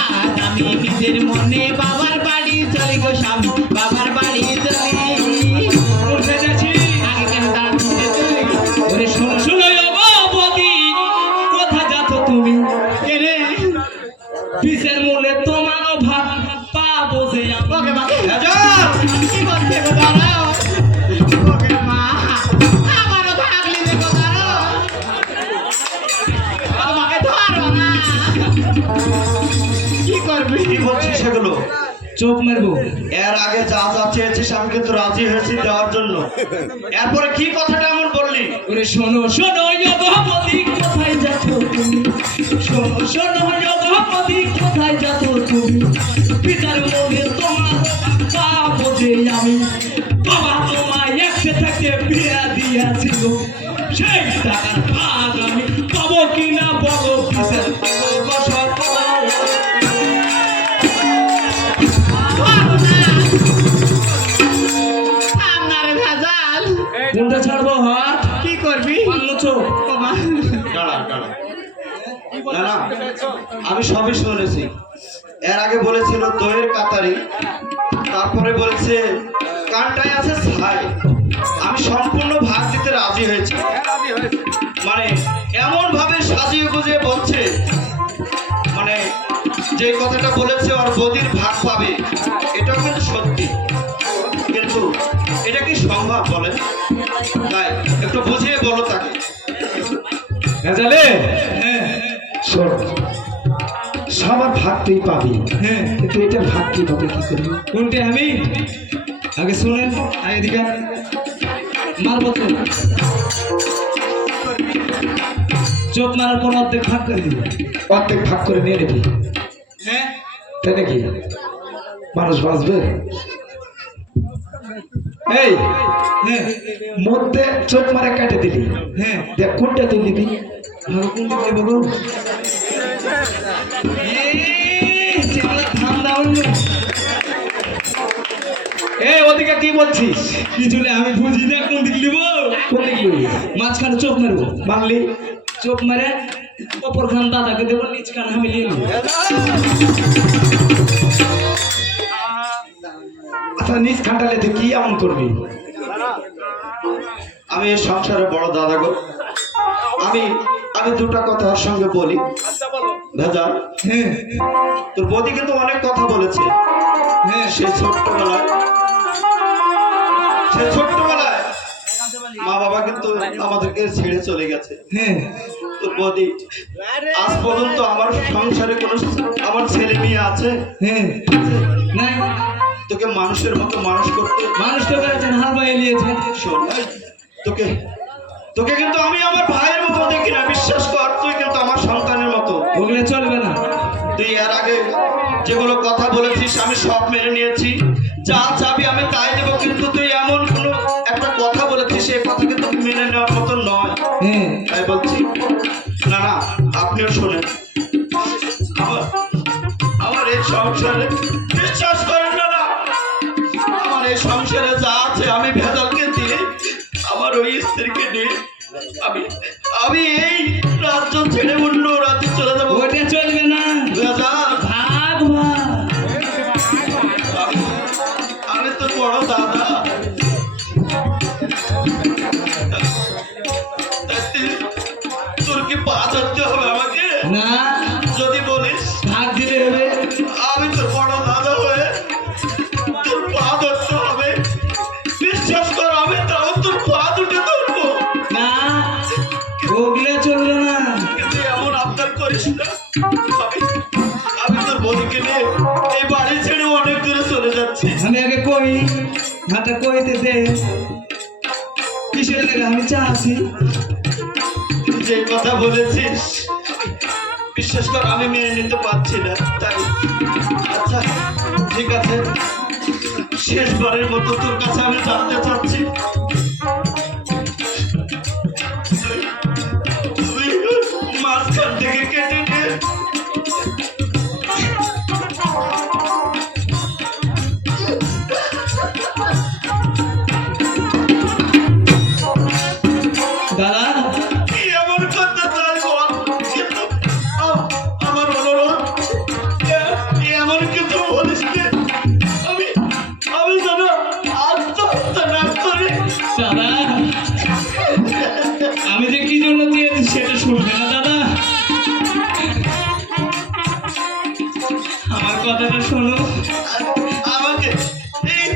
আজ আমি নিজের মনে বাবার বাড়ি চলি গো স্বামী, বাবার বাড়ি চলি। উঠে গেছি। আগে কেন দাঁড়িয়ে তুই? ওরে শোনো শোনো ও বদি, কোথা যাচ্ছ তুমি? কেনে পিসের মূলে তোমারও ভাগ পাবো যে আমি। ওকে বাবা হাজার কি বলছে গো দাঁড়াও, ওকে মা আমারও ভাগলি দেখো দাঁড়াও, আমাকে ধরো না। কি করবি? কি বলছিস সেগুলো? চোখ মারবো। এর আগে যা যা চেয়েছিস আমি কিন্তু রাজি হয়েছি দেওয়ার জন্য, এরপরে কি কথাটা এমন বললি? ওরে শোনো শোনো যোগপতি, কোথায় যাচ্ছ তুমি? শোনো শোনো যোগপতি, কোথায় যাচ্ছ তুমি? পিতার মনে তোমার পাবো যে আমি, বাবা তোমায় একসে থেকে বিয়া দিয়েছিল, সেই টাকার ভাগ আমি পাবো কিনা বলো পিসের বসত। আপনারে ভেজাল কোনটা ছাড়বো হাত? কি করবি? অন্য চোখ। বাবা দাঁড়া দাঁড়া, না না আমি সবই শুনেছি। এর আগে বলেছিল দইয়ের কাতারি, তারপরে বলেছে কানটায় আছে ছাই। আমি সম্পূর্ণ ভাগ দিতে রাজি হয়েছি। মানে এমন ভাবে সাজিয়ে গুজিয়ে বলছে, মানে যে কথাটা বলেছে ওর বদির ভাগ পাবে, এটাও কিন্তু সত্যি। কিন্তু এটা কি সম্ভব বলেন? তাই একটু বুঝিয়ে বলো তাকে। ভেজালে হ্যাঁ শোন, সবার ভাগ তুই পাবি, হ্যাঁ। কিন্তু এটার ভাগ কি পাবে কি করবি? কোনটা আমি? আগে শুনেন, আগে এদিকে মারবো তো। চোখ মারার পর অর্ধেক ভাগ করে দিবে। অর্ধেক ভাগ করে নিয়ে নিবি, হ্যাঁ তাই নাকি? মানুষ বাঁচবে? এই হ্যাঁ মধ্যে চোখ মারে কেটে দিবি, হ্যাঁ। দেখ কোনটা তুই দিবি। ভালো কোনটা দেব গো? ঠান্ডা অন্য এই ওদিকে কি বলছিস? কি চলে আমি বুঝি না কোন দিক নিব। কোন দিকে নিবি? মাঝখানে চোখ মারবো, মানলি? চোখ মারে অপর খান দাদাকে দেবো, নিচ খান আমি নিয়ে নেবো। আচ্ছা নিজ খাটালে তুই কি এমন করবি? আমি এই সংসারে বড় দাদা গো, আমি আমি দুটা কথা ওর সঙ্গে বলি। ভেজাল, হ্যাঁ তোর বৌদি কিন্তু অনেক কথা বলেছে। হ্যাঁ সেই ছোট্টবেলায় মা বাবা কিন্তু আমাদেরকে ছেড়ে চলে গেছে। হ্যাঁ তোর বৌদি আজ পর্যন্ত আমার সংসারে কোনো আমার ছেলে মেয়ে আছে? হ্যাঁ নাই, তোকে মানুষের মতো মানুষ করতে মানুষ তো করেছেন, হাল বাইয়ে নিয়েছেন। শোন, তোকে তোকে কিন্তু আমি আমার ভাইয়ের মতো দেখি না, বিশ্বাস কর। তুই কিন্তু আমার সন্তানের মতো। ওগুলো চলবে না। তুই এর আগে যেগুলো কথা বলেছিস আমি সব মেনে নিয়েছি, যা চাবি আমি তাই দেবো। কিন্তু তুই এমন কোনো একটা কথা বলেছিস, সেই কথা কিন্তু মেনে নেওয়ার মতো নয়। হ্যাঁ তাই বলছি, না না আপনিও শোনেন। আমার এই সংসারে বিশ্বাস করেন না, আমার এই সংসারে যা আছে আমি ভেজালকে দিয়ে, আমার ওই স্ত্রীকে দিয়ে আমি এই অঞ্চল ছেড়ে অন্য রাতে চলে যাবো ওটা চলবে না, দাদা ভাগ ভাগ। আমি তো বড় দাদা তোর কি পা ধরতে হবে আমাকে না, যদি বলিস ভাগ দিতে হবে। আমি তোর বড় দাদা হয়ে তোর পা ধরতে হবে বিশ্বাস কর আমি তাও তোর পা দুটো ধরবো না, ওগুলো চলবে না। কিন্তু এমন আবদার করিস না আমি তোর বোনকে নিয়ে এই বাড়ি ছেড়ে অনেক দূরে চলে যাচ্ছি আমি আগে কই, হাতটা কইতে দে, কিসের লেগে আমি চাচ্ছি। যে কথা বলেছিস বিশ্বাস কর আমি মেনে নিতে পারছি না তাই আচ্ছা ঠিক আছে শেষবারের মতো তোর কাছে আমি জানতে চাচ্ছি তুই মাঝখান থেকে কেটে নিয়ে দাদা, কি এমন করতে চাই বল কিন্তু আমার অনুরোধ এমন কিছু বলিস নে। আমি আমি যেন আত্মহত্যা না করি দাদা, আমি যে কি জন্য চেয়েছি সেটা শুনবে না দাদা, আমার কথাটা শোনো। আমাকে এই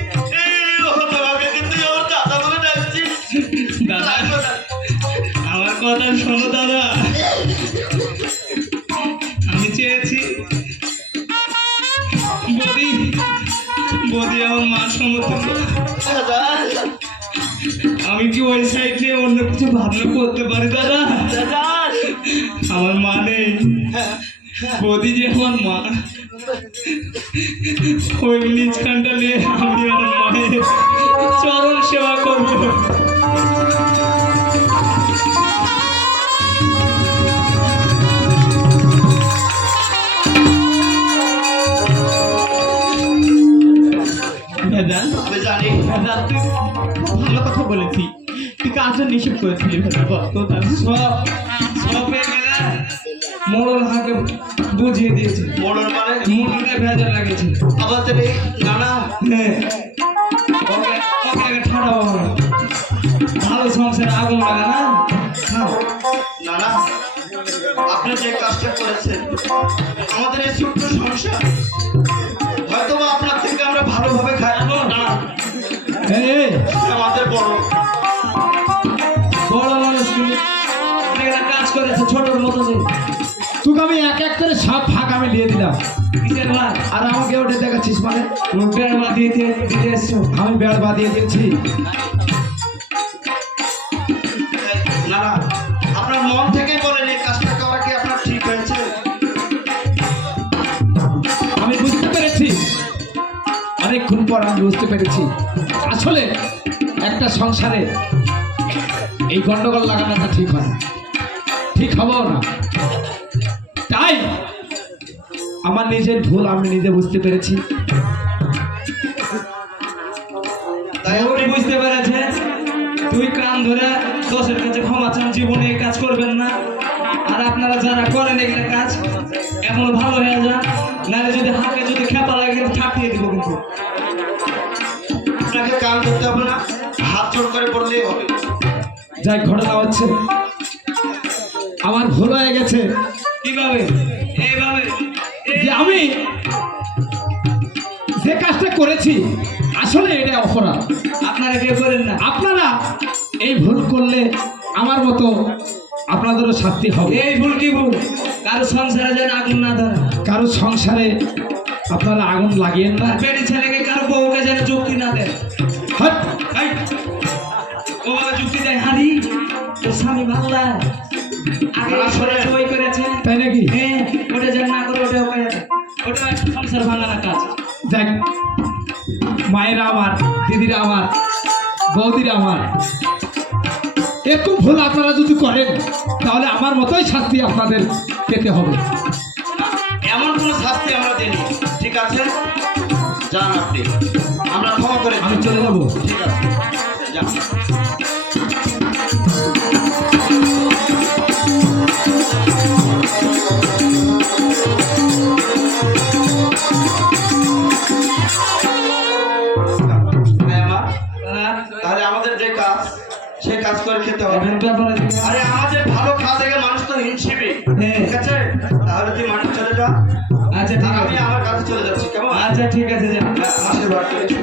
এই হতভাগে কিন্তু আমার দাদা বলে ডাকছিস দাদা, আমার কথা শোনো দাদা, আমি চেয়েছি বদি বদি আমার মা সমতুল্য। দাদা আমি কি ওই সাইড নিয়ে অন্য কিছু ভাবনা করতে পারি দাদা? দাদা আমার মা নেই, বদি যে আমার মা, ওই নিজখানটা নিয়ে আমি আমার মায়ের চরণ সেবা করবো। দাদা আমি জানি দাদা তুই ভালো কথা বলেছি, তুই কার জন্য নিষেধ করেছিলি দাদা বল তো দাদা। সব সব মোড়ল হাঁকে বুঝিয়ে দিয়েছে, মরণ মানে মুখে ভেজা লাগিয়েছে। আমাদের এই নানা হ্যাঁ, ওকে ওকে আগে ঠাড়াও হবে। ভালো সংসারে আগুন লাগা না। হ্যাঁ, নানা আপনি যে কাজটা করেছেন আমাদের এই ছোট্ট সংসার হয়তো বা আপনার থেকে আমরা ভালোভাবে খাইবো না এই, এই, আমাদের বড় বড় মানুষ কিন্তু একটা কাজ করেছে ছোটর মতো যে। তোকে আমি এক এক করে সব ভাগ আমি দিয়ে দিলাম, কিসের ভাগ? আর আমাকে ওটা দেখাচ্ছিস মানে তুমি বেড় বা দিতে এসছো। আমি বেড় বাঁধিয়ে দিয়েছি। নানা আপনার মন থেকে বলেন এই কাজটা করা কি আপনার ঠিক হয়েছে আমি বুঝতে পেরেছি, অনেকক্ষণ পর আমি বুঝতে পেরেছি আসলে একটা সংসারে এই গন্ডগোল লাগানোটা ঠিক হয় না, ঠিক হবেও না। তাই আমার নিজের ভুল আমি নিজে বুঝতে পেরেছি। তাই ওরে বুঝতে পেরেছে, তুই কান ধরে দোষের কাছে ক্ষমা চান, জীবনে এই কাজ করবেন না। আর আপনারা যারা করেন এগুলো কাজ এখনো ভালো হয়ে যান, নাহলে যদি হাতে যদি খেপা লাগে ছাপিয়ে দিব কিন্তু। আপনাকে কান ধরতে হবে না হাত জোড় করে পড়লেই হবে যাই ঘটনা হচ্ছে আমার ভুল হয়ে গেছে কিভাবে? এইভাবে যে আমি যে কাজটা করেছি আসলে এটা অপরাধ। আপনারা কেউ করেন না। আপনারা এই ভুল করলে আমার মতো আপনাদেরও শাস্তি হবে। এই ভুল কি ভুল? কারো সংসারে যেন আগুন না ধরে, কারো সংসারে আপনারা আগুন লাগিয়েন না। পেটে ছেলেকে কারো বউকে যেন যুক্তি না দেয়। হট! এই, ও বাবা যুক্তি দেয় হারি তোর স্বামী বাংলা আগে করেছে ওই করেছে, তাই নাকি? হ্যাঁ ওটা যেন না করে ওটাও করে, ওটা সংসার ভাঙানোর কাজ। যাক, মায়েরা আমার, দিদিরা আমার, বৌদিরা আমার, একটু ভুল আপনারা যদি করেন তাহলে আমার মতোই শাস্তি আপনাদের পেতে হবে। এমন কোনো শাস্তি আমরা দিইনি ঠিক আছে যান আপনি আমরা ক্ষমা করে আমি চলে যাবো। ঠিক আছে যান যে কাজ সেই কাজ করে খেতে হবে। এমন ব্যাপার আছে। আরে আমাদের ভালো খাওয়া দেখে মানুষ তো হিংসিবে, হ্যাঁ। ঠিক আছে? তাহলে তুই মাঠে চলে যা, আচ্ছা আর ঠিক আমি আছে, আমার কাছে চলে যাচ্ছি, কেমন? আচ্ছা ঠিক আছে, যা। আশীর্বাদ করিস।